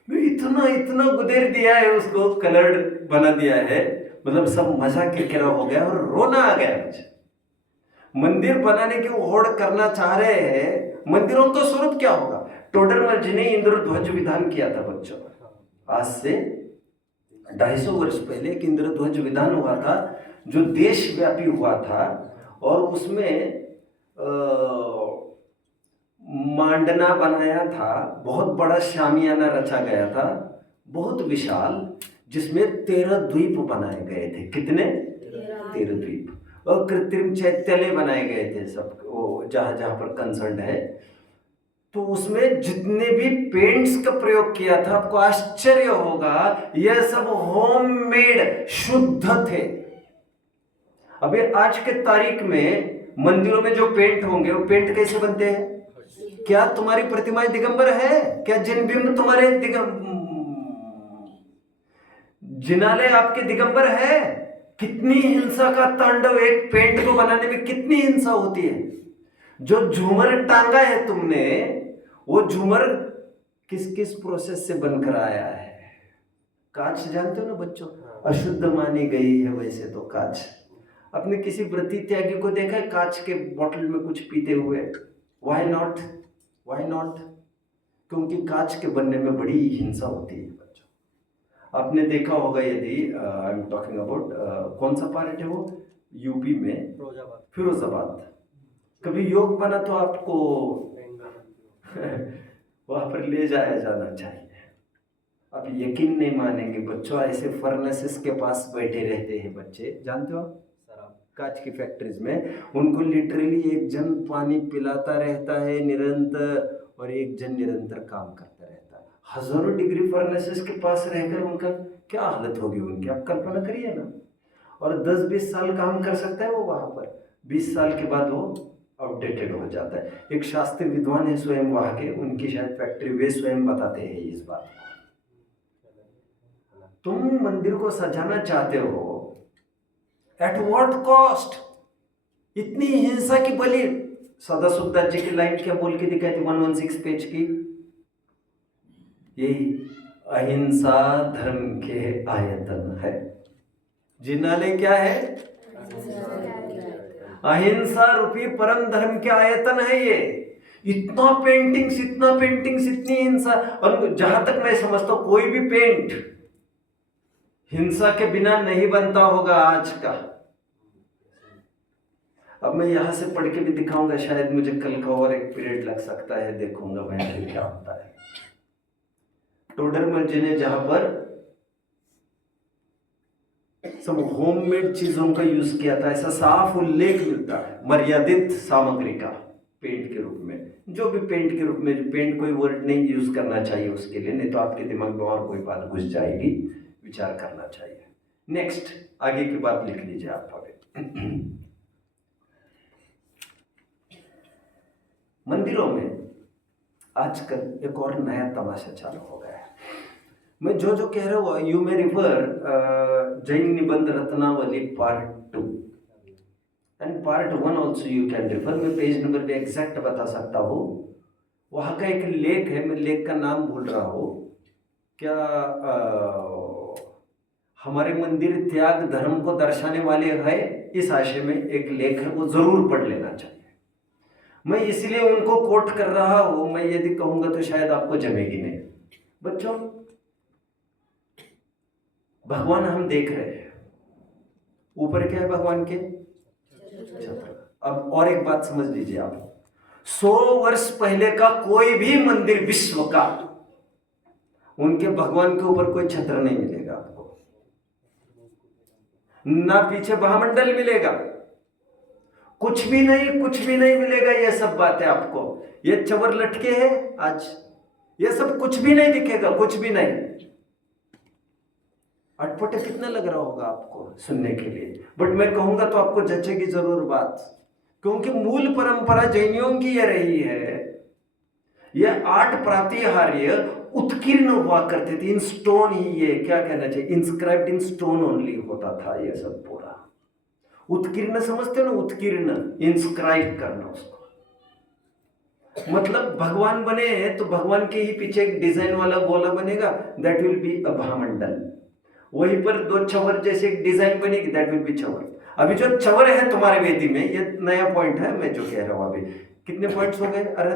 इतना गुदेर दिया है, उसको कलर्ड बना दिया है, मतलब सब मजा किरकिरा हो गया और रोना आ गया मुझे। मंदिर बनाने की होड़ करना चाह रहे हैं, मंदिरों का स्वरूप क्या होगा? टोडरमल जी ने इंद्रध्वज विधान किया था बच्चों, आज से 250 वर्ष पहले एक इंद्रध्वज विधान हुआ था जो देशव्यापी हुआ था। और उसमें मांडना बनाया था, बहुत बड़ा शामियाना रचा गया था, बहुत विशाल, जिसमें 13 द्वीप बनाए गए थे। कितने? 13 द्वीप। और कृत्रिम चैत्यालय बनाए गए थे सब, वो जहाँ जहाँ पर कंसर्न है। तो उसमें जितने भी पेंट्स का प्रयोग किया था, आपको आश्चर्य होगा, यह सब होममेड शुद्ध थे। अभी आज के तारीख में मंदिरों में जो पेंट होंगे वो पेंट कैसे बनते हैं? क्या तुम्हारी प्रतिमाएं दिगंबर है? क्या जिनबिंब तुम्हारे जिनालय आपके दिगंबर है? कितनी हिंसा का तांडव, एक पेंट को बनाने में कितनी हिंसा होती है। जो झूमर टांगा है तुमने, वो झूमर किस किस प्रोसेस से बनकर आया है? कांच जानते हो ना बच्चों, अशुद्ध मानी गई है वैसे तो कांच। अपने किसी व्रती त्यागी को देखा है कांच के बोतल में कुछ पीते हुए? Why not? Why not? क्योंकि कांच के बनने में बड़ी हिंसा होती है बच्चों। आपने देखा होगा, यदि आई एम टॉकिंग अबाउट कौन सा पार्ट है वो, यूपी में फिरोजाबाद। कभी योग बना तो आपको वहां पर ले जाया जाना चाहिए। आप यकीन नहीं मानेंगे बच्चों, ऐसे फर्नेसेस के पास बैठे रहते हैं बच्चे, जानते हो कांच की फैक्ट्रीज में। उनको लिटरली एक जन पानी पिलाता रहता है निरंतर, और एक जन निरंतर काम करता रहता है। हजारों डिग्री फर्नेसेस के पास रहकर उनका क्या हालत होगी उनकी, आप कल्पना करिए ना। और 10-20 साल काम कर सकता है वो वहां पर, 20 साल के बाद वो आउटडेटेड हो जाता है। एक शास्त्रीय विद्वान है स्वयं वहां के, उनकी शायद फैक्ट्री, वे स्वयं बताते हैं इस बात को। तुम मंदिर को सजाना चाहते हो, एट व्हाट कॉस्ट? इतनी हिंसा की बलि। सदाशिवदास जी की लाइन क्या बोल के दिखाई थी 116 पेज की? यही, अहिंसा धर्म के आयतन है। जिनालय क्या है? अहिंसा रूपी परम धर्म के आयतन है ये। इतना पेंटिंग्स, इतनी हिंसा। और जहां तक मैं समझता हूं, कोई भी पेंट हिंसा के बिना नहीं बनता होगा आज का। अब मैं यहां से पढ़ के भी दिखाऊंगा, शायद मुझे कल का और एक पीरियड लग सकता है, देखूंगा मैं क्या होता है। टोडरमल जी ने जहां पर सब होममेड चीजों का यूज किया था, ऐसा साफ उल्लेख मिलता है मर्यादित सामग्री का पेंट के रूप में। जो भी पेंट के रूप में, पेंट कोई वर्ड नहीं यूज करना चाहिए उसके लिए, नहीं तो आपके दिमाग में और कोई बात घुस जाएगी, विचार करना चाहिए। नेक्स्ट, आगे की बात लिख लीजिए आप। मंदिरों में आजकल एक और नया तमाशा चालू हो गया है। मैं जो जो कह रहा हूँ, यू मे रिफर जैन निबंध Ratnavali part 2 and part 1 also you can refer. मैं पेज नंबर पे एग्जैक्ट बता सकता हूँ। वहाँ का एक लेख है, मैं लेख का नाम भूल रहा हूँ। क्या हमारे मंदिर त्याग धर्म को दर्शाने वाले है, इस आशय में एक लेख है, वो जरूर पढ़ लेना चाहिए। मैं इसलिए उनको कोट कर रहा हूं, मैं यदि कहूंगा तो शायद आपको जमेगी नहीं। बच्चों, भगवान हम देख रहे हैं, ऊपर क्या है भगवान के? छत्र। अब और एक बात समझ लीजिए आप, 100 वर्ष पहले का कोई भी मंदिर विश्व का, उनके भगवान के ऊपर कोई छत्र नहीं मिलेगा आपको, ना पीछे महामंडल मिलेगा, कुछ भी नहीं मिलेगा। ये सब बातें आपको, ये चवर लटके हैं आज, ये सब कुछ भी नहीं दिखेगा, कुछ भी नहीं। अटपटे कितना लग रहा होगा आपको सुनने के लिए, बट मैं कहूंगा तो आपको जचेगी जरूर बात, क्योंकि मूल परंपरा जैनियों की ये रही है। ये 8 प्रातिहार्य उत्कीर्ण हुआ करते थे इन स्टोन ही, ये क्या कहना चाहिए, इंस्क्राइब्ड इन स्टोन ओनली होता था ये सब पूरा। उत्कीर्ण समझते हो ना, उत्कीर्ण, इंस्क्राइब करना उसको, मतलब भगवान बने हैं तो भगवान के ही पीछे एक डिजाइन वाला गोला बनेगा, दैट विल बी अ महामंडल। वहीं पर 2 चवर जैसे एक डिजाइन बनेगी, दैट विल बी चवर। अभी जो चवर है तुम्हारे वेदी में, ये नया पॉइंट है मैं जो कह रहा हूं। अभी कितने पॉइंट्स हो गए? अरे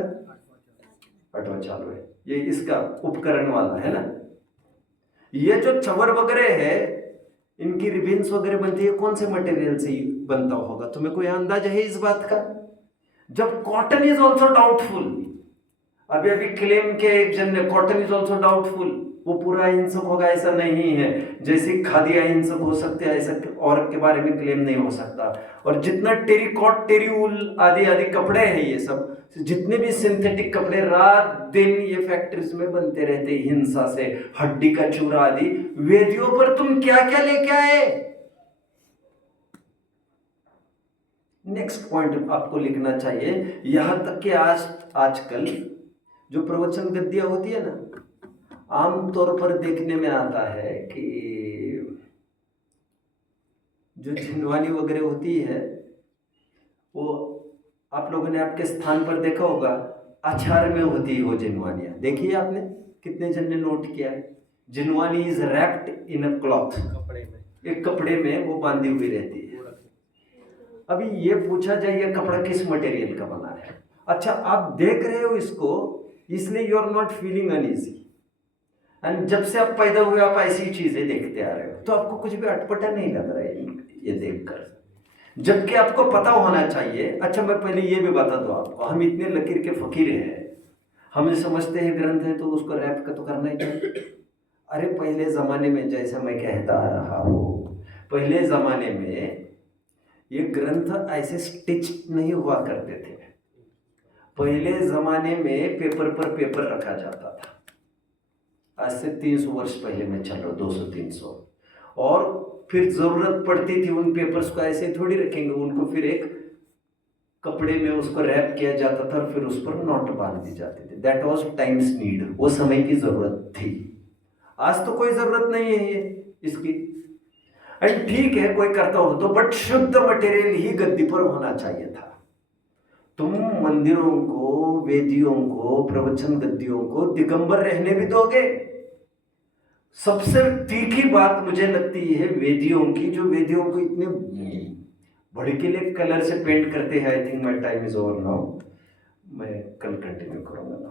8वां चालू है, ये इसका उपकरण वाला है ना। ये जो चवर वगैरह है, इनकी रिबिन्स वगैरह बनती है, कौन से मटेरियल से बनता होगा? तुम्हें कोई अंदाजा है इस बात का? जब कॉटन इज ऑल्सो डाउटफुल, अभी क्लेम के एक जन ने, कॉटन इज ऑल्सो डाउटफुल, वो पूरा अहिंसक होगा ऐसा नहीं है। जैसे खादी अहिंसक हो सकते हैं, ऐसा और के बारे में क्लेम नहीं हो सकता। और जितना टेरिकॉट, टेरिवूल आदि आदि कपड़े हैं, ये सब जितने भी सिंथेटिक कपड़े, रात दिन ये फैक्ट्रीज में बनते रहते, हिंसा से, हड्डी का चूरा आदि। वेदियों पर तुम क्या क्या लेके आए? नेक्स्ट पॉइंट आपको लिखना चाहिए, यहां तक कि आजकल जो प्रवचन गद्दियां होती है ना, आमतौर पर देखने में आता है कि जो झिनवानी वगैरह होती है, वो आप लोगों ने आपके स्थान पर देखा होगा, अचार में होती है वो झिनवानियां। देखिए आपने, कितने जन ने नोट किया है? Jinvani is wrapped in a cloth, कपड़े में, एक कपड़े में वो बांधी हुई रहती है। अभी ये पूछा जाए ये कपड़ा किस मटेरियल का बना है? अच्छा, आप देख रहे हो इसको, इसलिए you are not feeling uneasy. And जब से आप पैदा हुए आप ऐसी चीजें देखते आ रहे हो, तो आपको कुछ भी अटपटा नहीं लग रहा है ये देखकर, जबकि आपको पता होना चाहिए। अच्छा, मैं पहले ये भी बता दूं आपको, हम इतने लकीर के फकीर हैं, हम समझते हैं ग्रंथ है तो उसको रैप का तो करना ही चाहिए। अरे पहले जमाने में, जैसा मैं कहता आ रहा हूँ, पहले जमाने में ये ग्रंथ ऐसे स्टिच नहीं हुआ करते थे। पहले जमाने में पेपर पर पेपर रखा जाता था, आज से 300 वर्ष पहले मैं चल रहा, 200-300, और फिर जरूरत पड़ती थी उन पेपर्स को ऐसे थोड़ी रखेंगे, उनको फिर एक कपड़े में उसको रैप किया जाता था, फिर उस पर नॉट बांध दी जाती थी। दैट वाज टाइम्स नीड, वो समय की जरूरत थी। आज तो कोई जरूरत नहीं है ये इसकी। एंड ठीक है कोई करता हो तो, बट शुद्ध मटेरियल ही गद्दी पर होना चाहिए था। तुम मंदिरों को, वेदियों को, प्रवचन गद्दियों को दिगंबर रहने भी दोगे? सबसे तीखी बात मुझे लगती है वेदियों की, जो वेदियों को इतने भड़कीले कलर से पेंट करते हैं। I think my time is over now, मैं कल कंटिन्यू करूंगा।